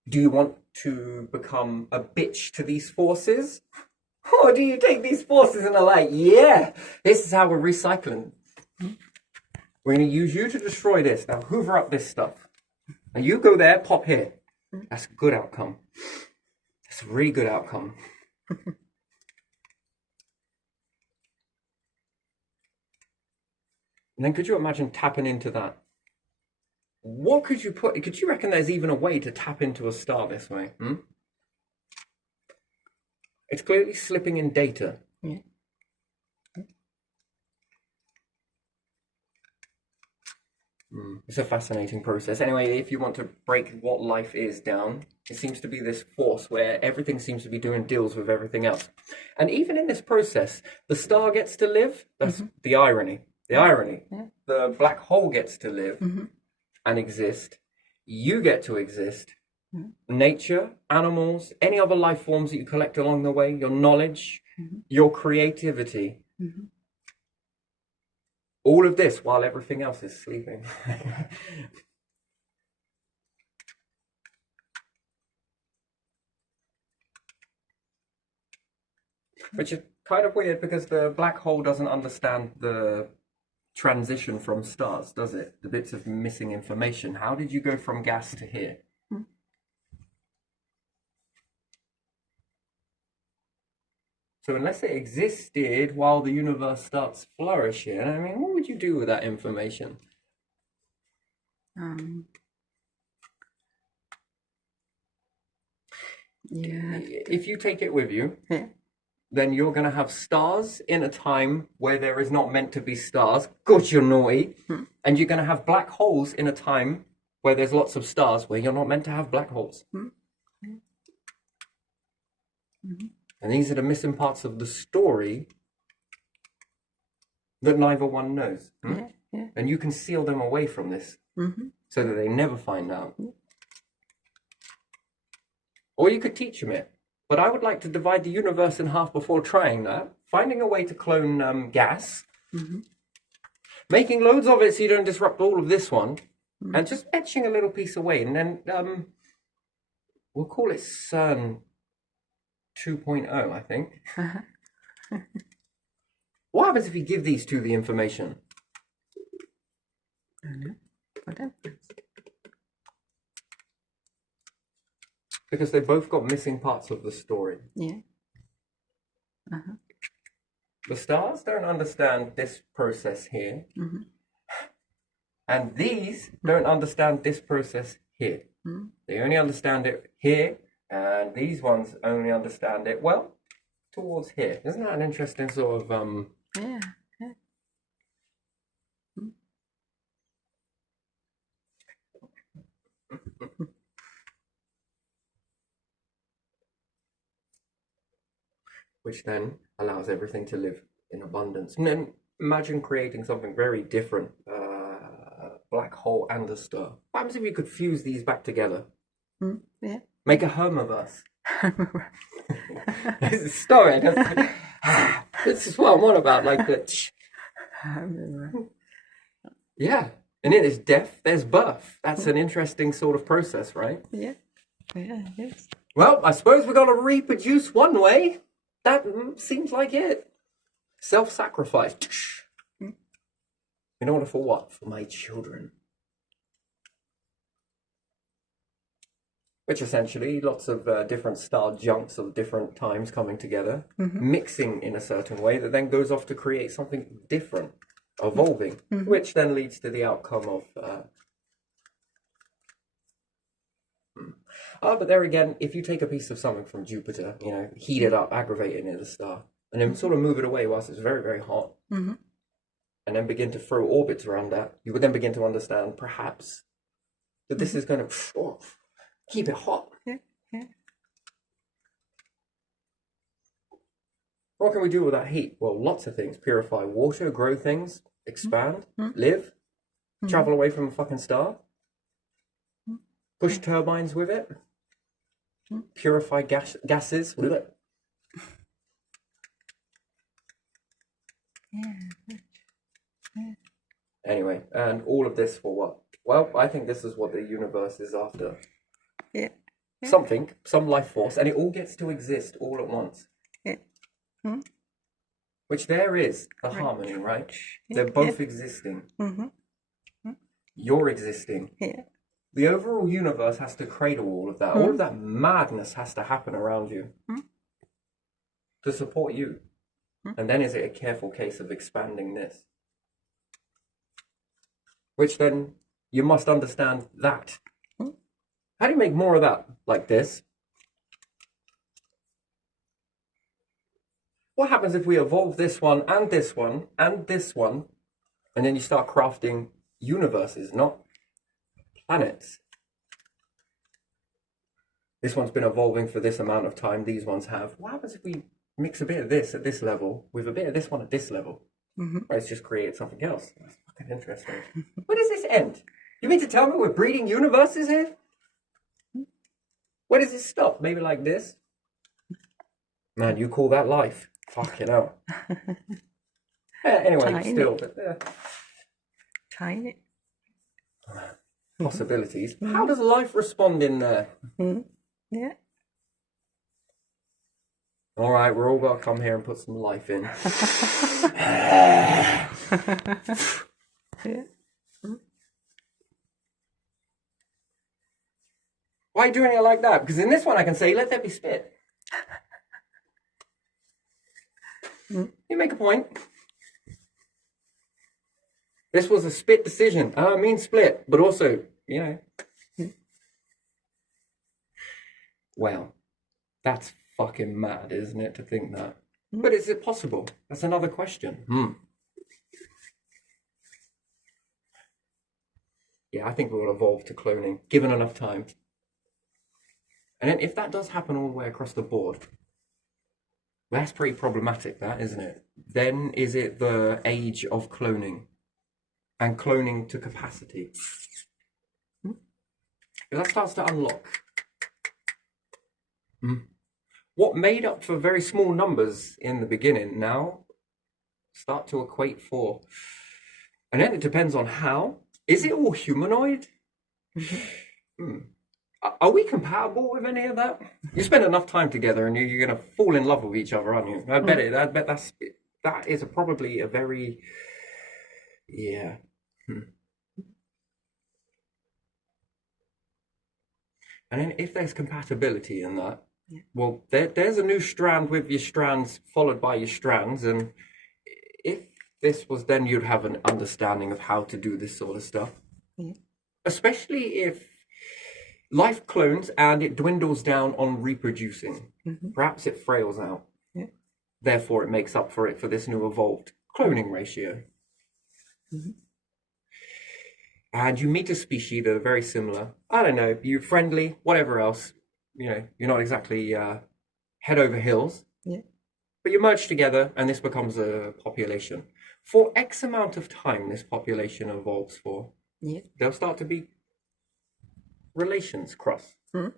Do you want to become a bitch to these forces? Or do you take these forces and are like, yeah, this is how we're recycling. We're going to use you to destroy this. Now hoover up this stuff. And you go there, pop here. That's a good outcome. That's a really good outcome. And then could you imagine tapping into that? What could you put? Could you reckon there's even a way to tap into a star this way? It's clearly slipping in data. Yeah. It's a fascinating process. Anyway, if you want to break what life is down, it seems to be this force where everything seems to be doing deals with everything else. And even in this process, the star gets to live. That's the irony. The irony. Yeah. The black hole gets to live and exist. You get to exist. Nature, animals, any other life forms that you collect along the way, your knowledge, your creativity. All of this while everything else is sleeping. Which is kind of weird because the black hole doesn't understand the transition from stars, does it? The bits of missing information. How did you go from gas to here? So unless it existed while the universe starts flourishing, I mean, what would you do with that information? Yeah. If you take it with you, Yeah. then you're going to have stars in a time where there is not meant to be stars. God, you're naughty. And you're going to have black holes in a time where there's lots of stars where you're not meant to have black holes. And these are the missing parts of the story that neither one knows. Yeah. Yeah. And you can seal them away from this so that they never find out. Or you could teach them it. But I would like to divide the universe in half before trying that. Finding a way to clone gas. Making loads of it so you don't disrupt all of this one. And just etching a little piece away. And then we'll call it CERN 2.0, I think. What happens if you give these two the information? I don't know. What happens? Because they both got missing parts of the story. Yeah. The stars don't understand this process here. And these don't understand this process here. They only understand it here, and these ones only understand it, well, towards here. Isn't that an interesting sort of... Yeah. Yeah. which then allows everything to live in abundance. And then imagine creating something very different, black hole and a star. What happens if you could fuse these back together? Yeah. Make a Hermiverse. Story. This is what I'm on about. Like that. Yeah. And in its death, there's birth. That's an interesting sort of process, right? Yeah. Yeah. Yes. Well, I suppose we're going to reproduce one way. That seems like it. Self-sacrifice. In order for what? For my children. Which essentially, lots of different star junks of different times coming together, mixing in a certain way that then goes off to create something different, evolving, which then leads to the outcome of... but there again, if you take a piece of something from Jupiter, you know, heat it up, aggravate it in a star, and then sort of move it away whilst it's very, very hot, and then begin to throw orbits around that, you would then begin to understand, perhaps, that this is going to keep it hot. Yeah. Yeah. What can we do with that heat? Well, lots of things. Purify water, grow things, expand, live, travel away from a fucking star, push turbines with it, purify gases with it. Yeah. Anyway, and all of this for what? Well, I think this is what the universe is after. Yeah. Something, some life force, and it all gets to exist all at once. Yeah. Which there is a harmony, right? They're both existing. You're existing. Yeah. The overall universe has to cradle all of that. All of that madness has to happen around you to support you. And then is it a careful case of expanding this? Which then you must understand that. How do you make more of that like this? What happens if we evolve this one and this one and this one, and then you start crafting universes, not planets? This one's been evolving for this amount of time, these ones have. What happens if we mix a bit of this at this level with a bit of this one at this level? Right, it's just created something else. That's fucking interesting. Where does this end? You mean to tell me we're breeding universes here? Where does it stop? Maybe like this? Man, you call that life? Fucking hell. Anyway, Tiny. still, Tiny. possibilities. How does life respond in there? Yeah. All right, we're all going to come here and put some life in. Yeah. Why are you doing it like that? Because in this one I can say, let there be spit. You make a point. This was a split decision. I mean split, but also, well, that's fucking mad, isn't it, to think that? But is it possible? That's another question. Yeah, I think we will evolve to cloning, given enough time. And then if that does happen all the way across the board, that's pretty problematic, that, isn't it? Then is it the age of cloning? And cloning to capacity? If that starts to unlock what made up for very small numbers in the beginning now start to equate for, and then it depends on how. Is it all humanoid? Are we compatible with any of that? You spend enough time together and you're going to fall in love with each other, aren't you? I bet that is probably a very, yeah. And then if there's compatibility in that, well, there's a new strand with your strands followed by your strands. And if this was, then you'd have an understanding of how to do this sort of stuff. Especially if life clones and it dwindles down on reproducing. Perhaps it frails out. Therefore, it makes up for it for this new evolved cloning ratio. And you meet a species that are very similar. I don't know, you're friendly, whatever else. You're not exactly head over heels. But you merge together and this becomes a population. For X amount of time this population evolves for, there'll start to be relations cross. And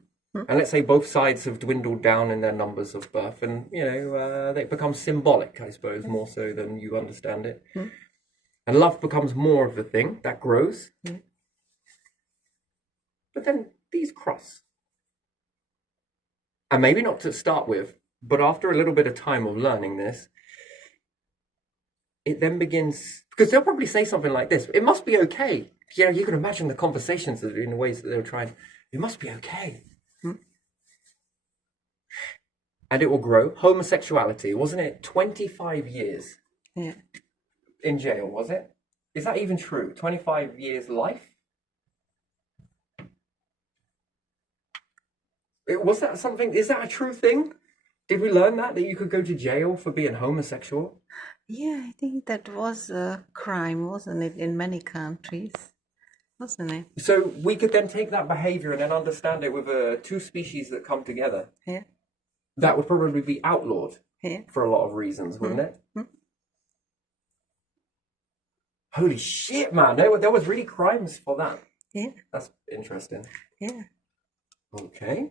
let's say both sides have dwindled down in their numbers of birth, and they become symbolic, I suppose, more so than you understand it. And love becomes more of the thing that grows. But then these cross. And maybe not to start with, but after a little bit of time of learning this, it then begins, because they'll probably say something like this: it must be okay. You can imagine the conversations in the ways that they were trying. It must be okay. And it will grow. Homosexuality, wasn't it 25 years in jail, was it? Is that even true? 25 years life? Was that something, is that a true thing? Did we learn that you could go to jail for being homosexual? Yeah, I think that was a crime, wasn't it, in many countries? Wasn't it? So we could then take that behavior and then understand it with two species that come together. That would probably be outlawed for a lot of reasons, wouldn't it? Holy shit, man. There was really crimes for that. That's interesting. Okay.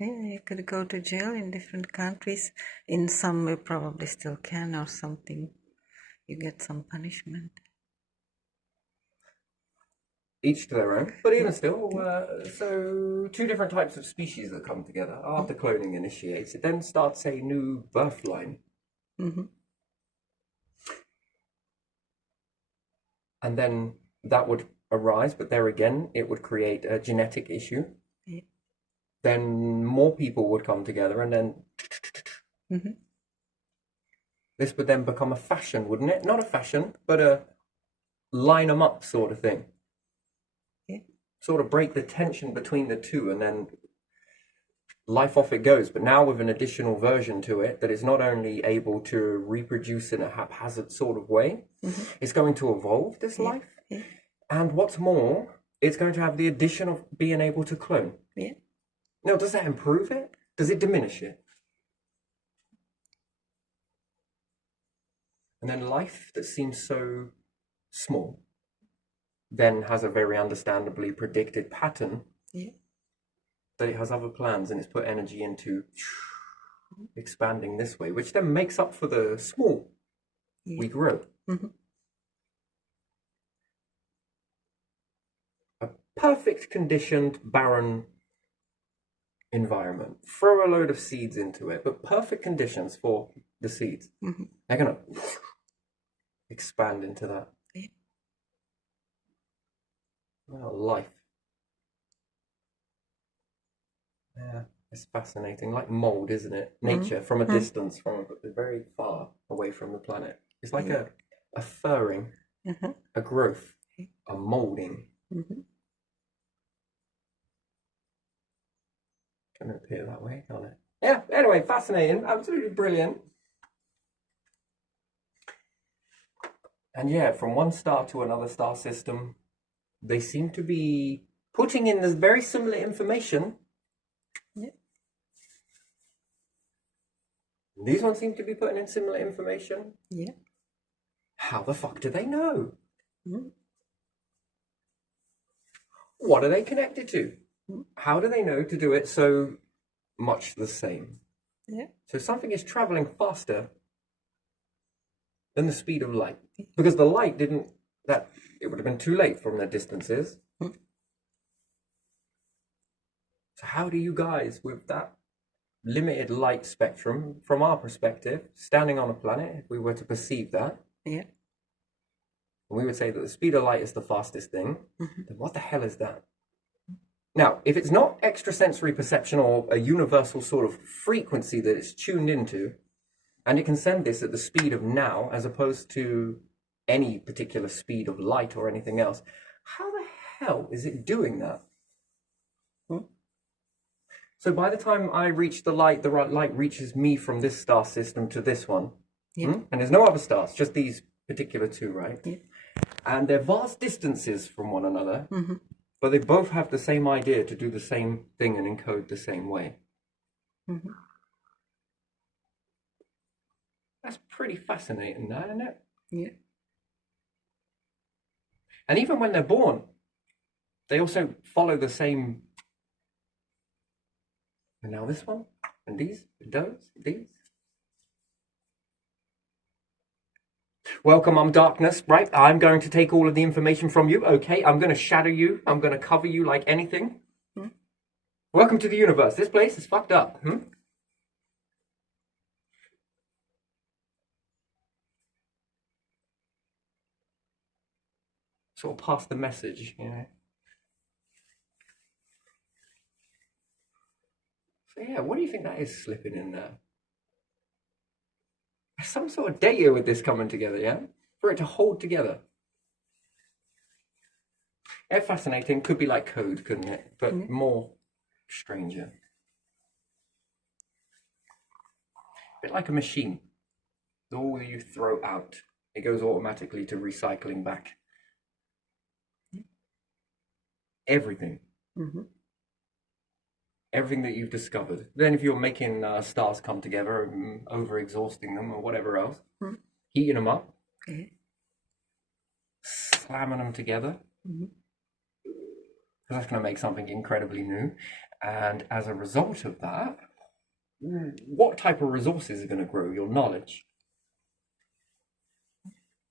You could go to jail in different countries. In some, you probably still can, or something. You get some punishment. Each to their own. But even still, so two different types of species that come together after cloning initiates. It then starts a new birth line. And then that would arise, but there again, it would create a genetic issue. Then more people would come together, and then this would then become a fashion, wouldn't it? Not a fashion, but a line them up sort of thing. Sort of break the tension between the two, and then life off it goes. But now with an additional version to it that is not only able to reproduce in a haphazard sort of way, it's going to evolve this life. And what's more, it's going to have the addition of being able to clone. Now, does that improve it? Does it diminish it? And then life that seems so small then has a very understandably predicted pattern that it has other plans, and it's put energy into expanding this way, which then makes up for the small we grow. A perfect conditioned, barren environment. Throw a load of seeds into it, but perfect conditions for the seeds. They're going to expand into that. Well, life. Yeah. It's fascinating, like mold, isn't it? Nature from a distance, from very far away from the planet. It's like a furring, a growth, a molding. Can appear that way, can't it? Yeah, anyway, fascinating, absolutely brilliant. And yeah, from one star to another star system, they seem to be putting in this very similar information. These ones seem to be putting in similar information. Yeah. How the fuck do they know? What are they connected to? How do they know to do it so much the same? Yeah. So something is traveling faster than the speed of light. Because the light didn't, that it would have been too late from their distances. So how do you guys, with that limited light spectrum, from our perspective, standing on a planet, if we were to perceive that, Yeah. and we would say that the speed of light is the fastest thing, then what the hell is that? Now, if it's not extrasensory perception or a universal sort of frequency that it's tuned into, and it can send this at the speed of now, as opposed to any particular speed of light or anything else, how the hell is it doing that? So by the time I reach the light reaches me from this star system to this one. And there's no other stars, just these particular two, right? Yeah. And they're vast distances from one another, but they both have the same idea to do the same thing and encode the same way. That's pretty fascinating, that, isn't it? Yeah. And even when they're born, they also follow the same. And now this one, and these, and those, these. Welcome, I'm Darkness, right? I'm going to take all of the information from you, okay? I'm going to shadow you. I'm going to cover you like anything. Welcome to the universe. This place is fucked up. Sort of pass the message, you know. So yeah, what do you think that is slipping in there? There's some sort of data with this coming together, yeah? For it to hold together. Yeah, fascinating. Could be like code, couldn't it? But more stranger. A bit like a machine. All you throw out, it goes automatically to recycling back. Everything. Everything that you've discovered. Then if you're making stars come together and over-exhausting them or whatever else, heating them up, slamming them together, that's going to make something incredibly new. And as a result of that, what type of resources are going to grow? Your knowledge.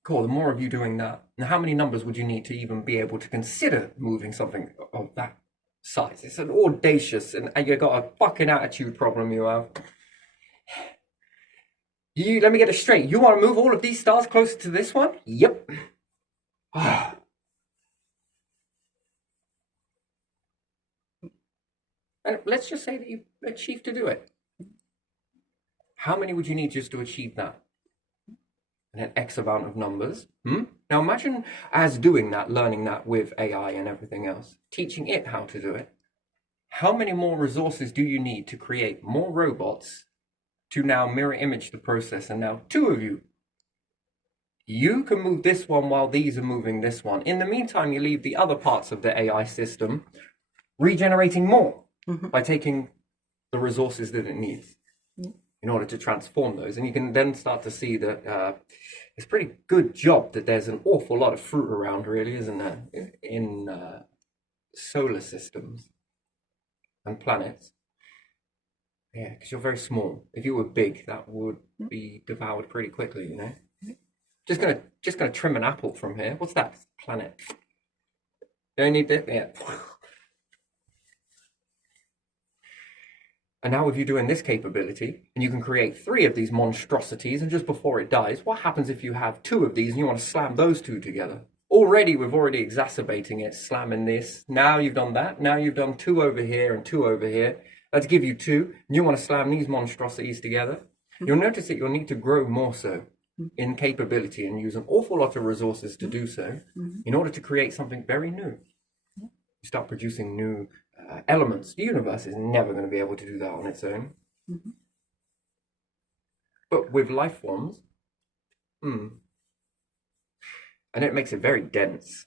Cool, the more of you doing that, now how many numbers would you need to even be able to consider moving something of that size? It's an audacious, and you got a fucking attitude problem you have. Let me get it straight. You want to move all of these stars closer to this one? Yep. And let's just say that you achieved to do it. How many would you need just to achieve that? And an X amount of numbers. Now imagine as doing that, learning that with AI and everything else, teaching it how to do it. How many more resources do you need to create more robots to now mirror image the process? And now two of you. You can move this one while these are moving this one. In the meantime, you leave the other parts of the AI system regenerating more by taking the resources that it needs in order to transform those. And you can then start to see that it's a pretty good job that there's an awful lot of fruit around, really, isn't there, in solar systems and planets. Yeah, because you're very small. If you were big, that would be devoured pretty quickly, you know. Just gonna trim an apple from here. What's that? Planet. You don't need it? Yeah. And now with you doing this capability, and you can create 3 of these monstrosities, and just before it dies, what happens if you have 2 of these and you want to slam those 2 together? Already, we've already exacerbating it, slamming this. Now you've done that. Now you've done 2 over here and 2 over here. Let's give you two. And you want to slam these monstrosities together. You'll notice that you'll need to grow more so in capability and use an awful lot of resources to do so in order to create something very new. You start producing new elements. The universe is never going to be able to do that on its own. But with life forms, and it makes it very dense.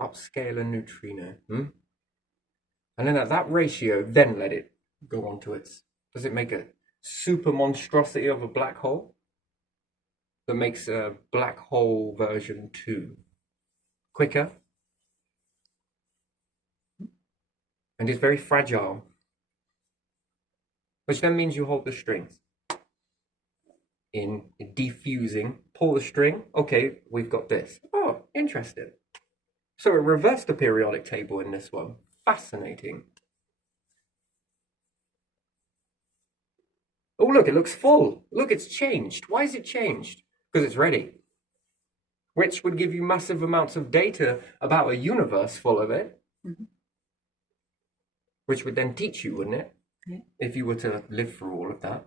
Upscale a neutrino. And then at that ratio, then let it go on to its... Does it make a super monstrosity of a black hole? That makes a black hole version 2 quicker. And is very fragile. Which then means you hold the strings. In defusing, pull the string. Okay, we've got this. Oh, interesting. So it reversed the periodic table in this one. Fascinating. Oh, look, it looks full. Look, it's changed. Why is it changed? Because it's ready. Which would give you massive amounts of data about a universe full of it. Which would then teach you, wouldn't it? Yeah. If you were to live through all of that.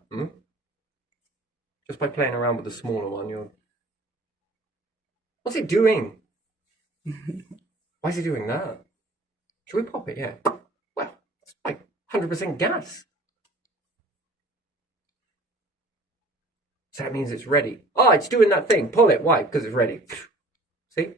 Just by playing around with the smaller one, you're... What's it doing? Why is it doing that? Should we pop it? Yeah. Well, it's like 100% gas. So that means it's ready. Oh, it's doing that thing. Pull it. Why? Because it's ready. See?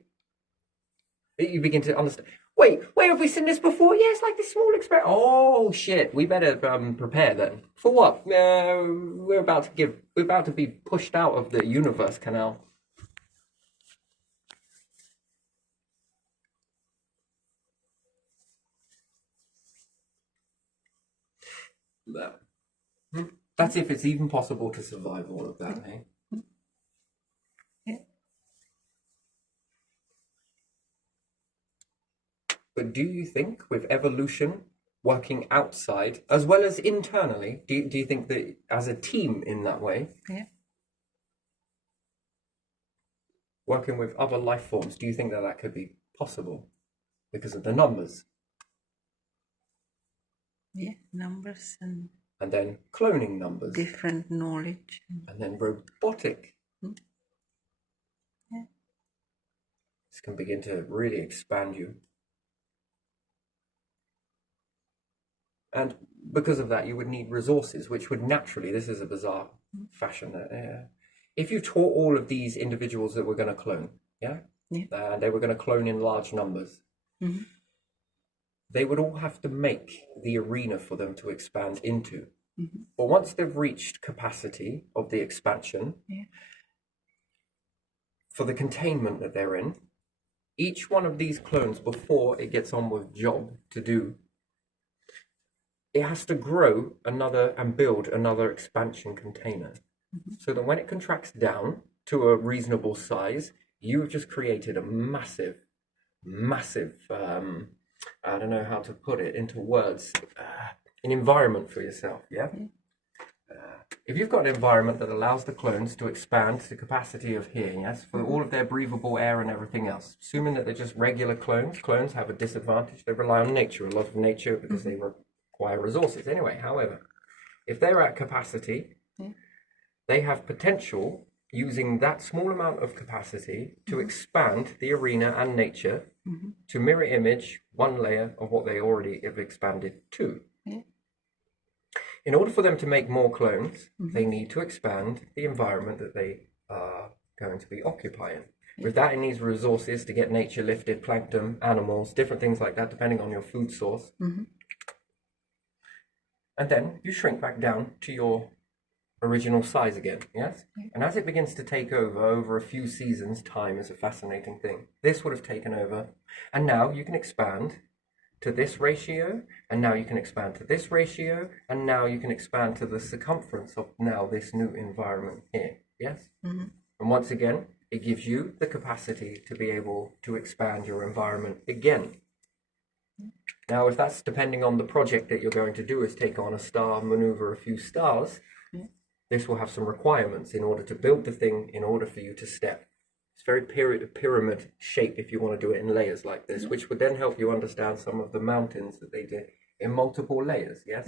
You begin to understand. Wait, have we seen this before? Yeah, it's like this small experiment. Oh, shit. We better prepare then. For what? We're about to be pushed out of the universe canal. That's if it's even possible to survive all of that, eh? Yeah. But do you think with evolution working outside as well as internally, do you think that as a team in that way, working with other life forms, do you think that that could be possible because of the numbers? Yeah, numbers and then cloning numbers. Different knowledge. And then robotic. Yeah. This can begin to really expand you. And because of that, you would need resources, which would naturally, this is a bizarre fashion. If you taught all of these individuals that we're going to clone, they were going to clone in large numbers, they would all have to make the arena for them to expand into. But once they've reached capacity of the expansion, for the containment that they're in, each one of these clones, before it gets on with job to do, it has to grow another and build another expansion container. So that when it contracts down to a reasonable size, you've just created a massive, I don't know how to put it into words, an environment for yourself, if you've got an environment that allows the clones to expand to the capacity of here, for all of their breathable air and everything else, assuming that they're just regular clones have a disadvantage. They rely on nature, a lot of nature, because they require resources. Anyway, however, if they're at capacity, they have potential using that small amount of capacity to expand the arena and nature to mirror image one layer of what they already have expanded to. In order for them to make more clones, they need to expand the environment that they are going to be occupying. With that, it needs resources to get nature lifted, plankton, animals, different things like that, depending on your food source. And then you shrink back down to your original size again, yes? And as it begins to take over a few seasons, time is a fascinating thing. This would have taken over, and now you can expand to this ratio, and now you can expand to this ratio, and now you can expand to the circumference of now this new environment here, yes? And once again, it gives you the capacity to be able to expand your environment again. Now, if that's depending on the project that you're going to do is take on a star, maneuver a few stars, this will have some requirements in order to build the thing, in order for you to step It's very pyramid shape if you want to do it in layers like this, which would then help you understand some of the mountains that they did in multiple layers. Yes,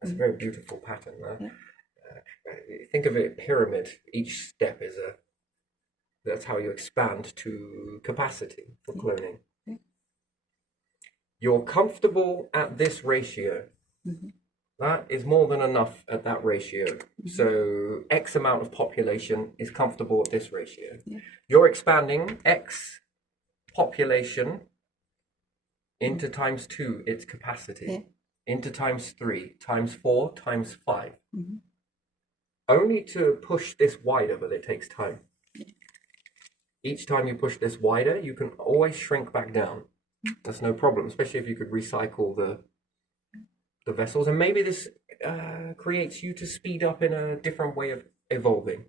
that's a very beautiful pattern. Think of it pyramid. Each step is a. That's how you expand to capacity for cloning. You're comfortable at this ratio. That is more than enough at that ratio. So X amount of population is comfortable at this ratio. You're expanding X population into times 2 its capacity, into times 3, times 4, times 5. Only to push this wider, but it takes time. Each time you push this wider, you can always shrink back down. That's no problem, especially if you could recycle the vessels. And maybe this creates you to speed up in a different way of evolving.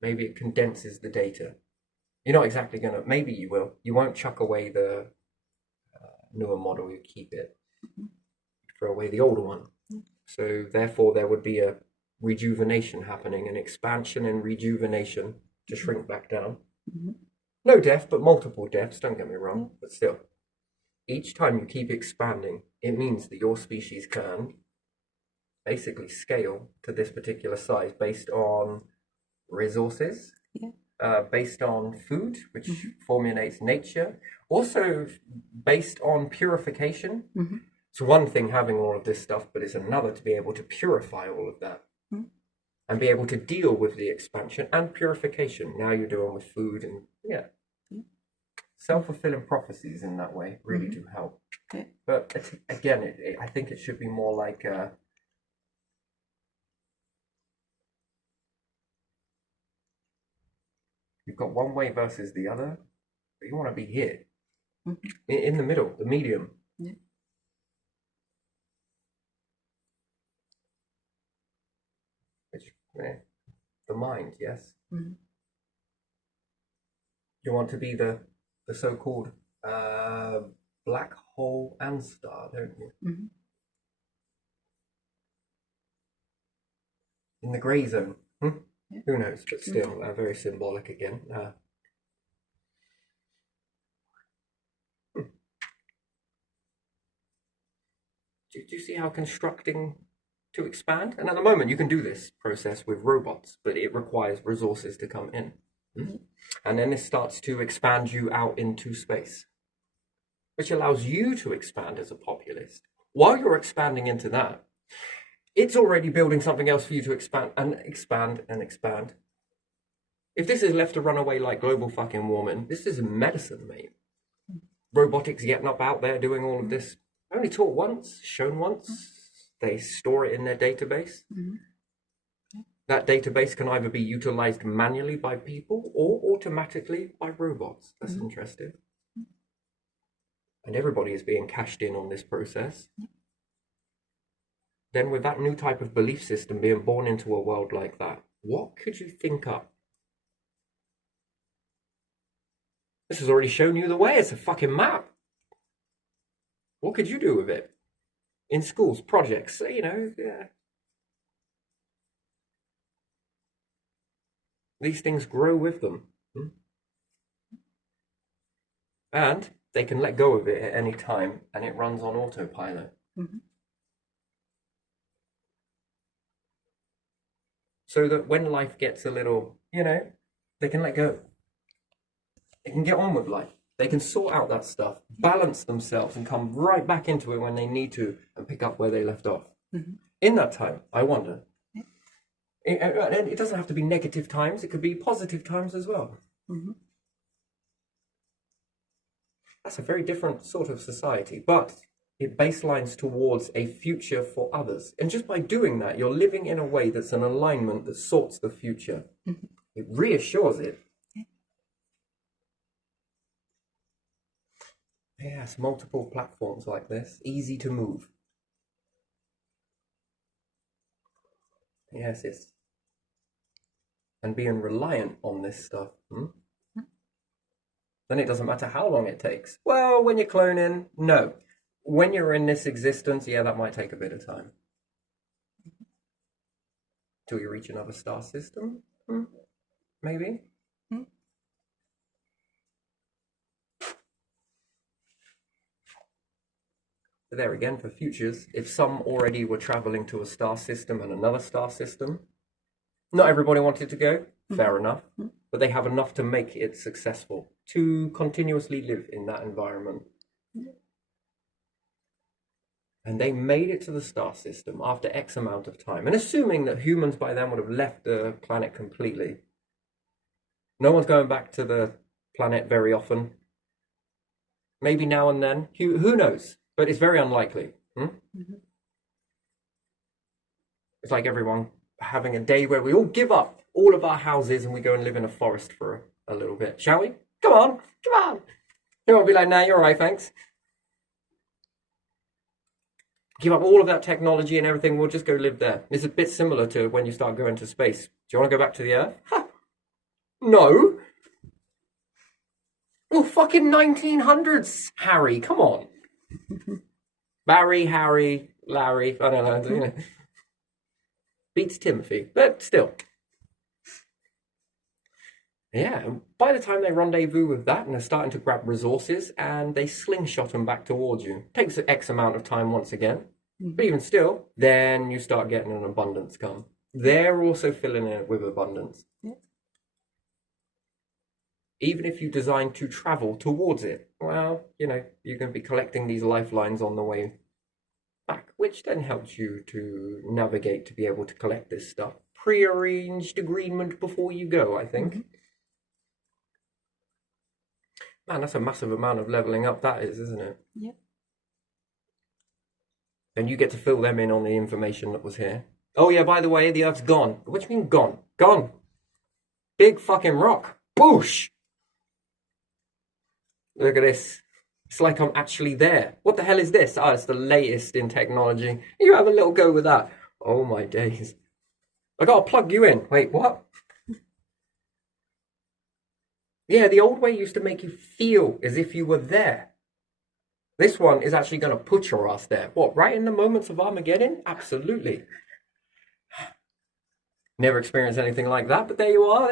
Maybe it condenses the data. You're not exactly going to, maybe you will. You won't chuck away the newer model, you keep it. Throw away the older one. So therefore there would be a rejuvenation happening, an expansion and rejuvenation to shrink back down. No death, but multiple deaths, don't get me wrong, but still. Each time you keep expanding, it means that your species can basically scale to this particular size based on resources, based on food, which formulates nature, also based on purification. It's one thing having all of this stuff, but it's another to be able to purify all of that and be able to deal with the expansion and purification. Now you're doing with food and self-fulfilling prophecies in that way really do help. But again, I think it should be more like you've got one way versus the other, but you want to be here in the middle, the medium. Which, the mind, yes. You want to be the so-called black hole and star, don't you? In the grey zone. Who knows? But still, very symbolic again. Do you see how constructing to expand? And at the moment, you can do this process with robots, but it requires resources to come in. And then this starts to expand you out into space, which allows you to expand as a populist. While you're expanding into that, it's already building something else for you to expand and expand and expand. If this is left to run away like global fucking warming, this is medicine, mate. Robotics getting up out there doing all of this. Only taught once, shown once. They store it in their database. That database can either be utilized manually by people or automatically by robots. That's interesting. And everybody is being cashed in on this process. Then with that new type of belief system being born into a world like that, what could you think up? This has already shown you the way. It's a fucking map. What could you do with it? In schools, projects, These things grow with them. And they can let go of it at any time, and it runs on autopilot. So that when life gets a little, they can let go. They can get on with life. They can sort out that stuff, balance themselves, and come right back into it when they need to and pick up where they left off. In that time, I wonder. And it doesn't have to be negative times. It could be positive times as well. That's a very different sort of society, but it baselines towards a future for others. And just by doing that, you're living in a way that's an alignment that sorts the future. It reassures it. Yes, multiple platforms like this, easy to move. Yes, it's and being reliant on this stuff. Then it doesn't matter how long it takes. Well, when you're cloning, no. When you're in this existence, that might take a bit of time. Till you reach another star system. maybe. But there again, for futures, if some already were traveling to a star system and another star system, not everybody wanted to go, fair enough, but they have enough to make it successful, to continuously live in that environment. And they made it to the star system after X amount of time. And assuming that humans by then would have left the planet completely, no one's going back to the planet very often. Maybe now and then, who knows? But it's very unlikely. It's like everyone having a day where we all give up all of our houses and we go and live in a forest for a little bit, shall we? Come on, come on. You won't be like, nah, you're all right, thanks. Give up all of that technology and everything, we'll just go live there. It's a bit similar to when you start going to space. Do you want to go back to the Earth? Ha! No. Oh, fucking 1900s, Harry, come on. Barry, Harry, Larry, I don't know, you know. Beats Timothy, but still. Yeah, by the time they rendezvous with that and they're starting to grab resources and they slingshot them back towards you. Takes X amount of time once again, but even still, then you start getting an abundance come. They're also filling it with abundance. Yeah. Even if you design to travel towards it, well, you know, you're going to be collecting these lifelines on the way back, which then helps you to navigate to be able to collect this stuff. Pre-arranged agreement before you go, I think. Man, that's a massive amount of leveling up that is, isn't it? Yeah. And you get to fill them in on the information that was here. Oh yeah, by the way, the Earth's gone. What do you mean gone? Gone. Big fucking rock. Boosh! Look at this. It's like I'm actually there. What the hell is this? Oh, it's the latest in technology. You have a little go with that. Oh my days. I gotta plug you in. Wait, what? Yeah, the old way used to make you feel as if you were there. This one is actually going to put your ass there. What, right in the moments of Armageddon? Absolutely. Never experienced anything like that, but there you are.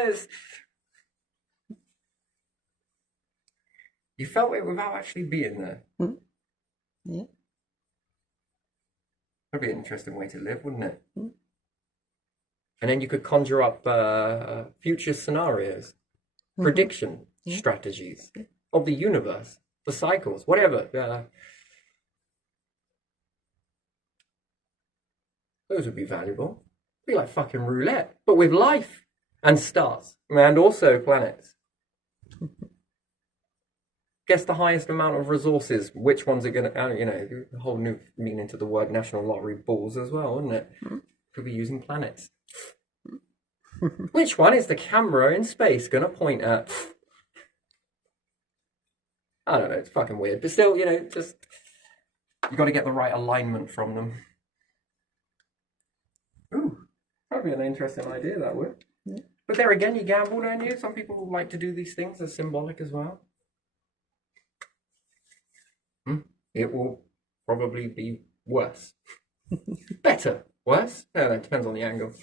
You felt it without actually being there. Yeah. That'd be an interesting way to live, wouldn't it? And then you could conjure up future scenarios. Prediction strategies of the universe, the cycles, whatever. Those would be valuable. Be like fucking roulette, but with life and stars and also planets. Guess the highest amount of resources. Which ones are going to, you know, a whole new meaning to the word national lottery balls as well, wouldn't it? Could be using planets. Which one is the camera in space going to point at? I don't know, it's fucking weird. But still, you know, just, you got to get the right alignment from them. Ooh, that'd be an interesting idea, that would. Yeah. But there again, you gamble, don't you? Some people like to do these things as symbolic as well. It will probably be worse. Better. Worse? No, it depends on the angle.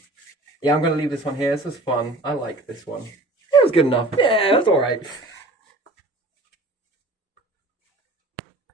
Yeah, I'm going to leave this one here. This was fun. I like this one. It was good enough. Yeah, it was all right.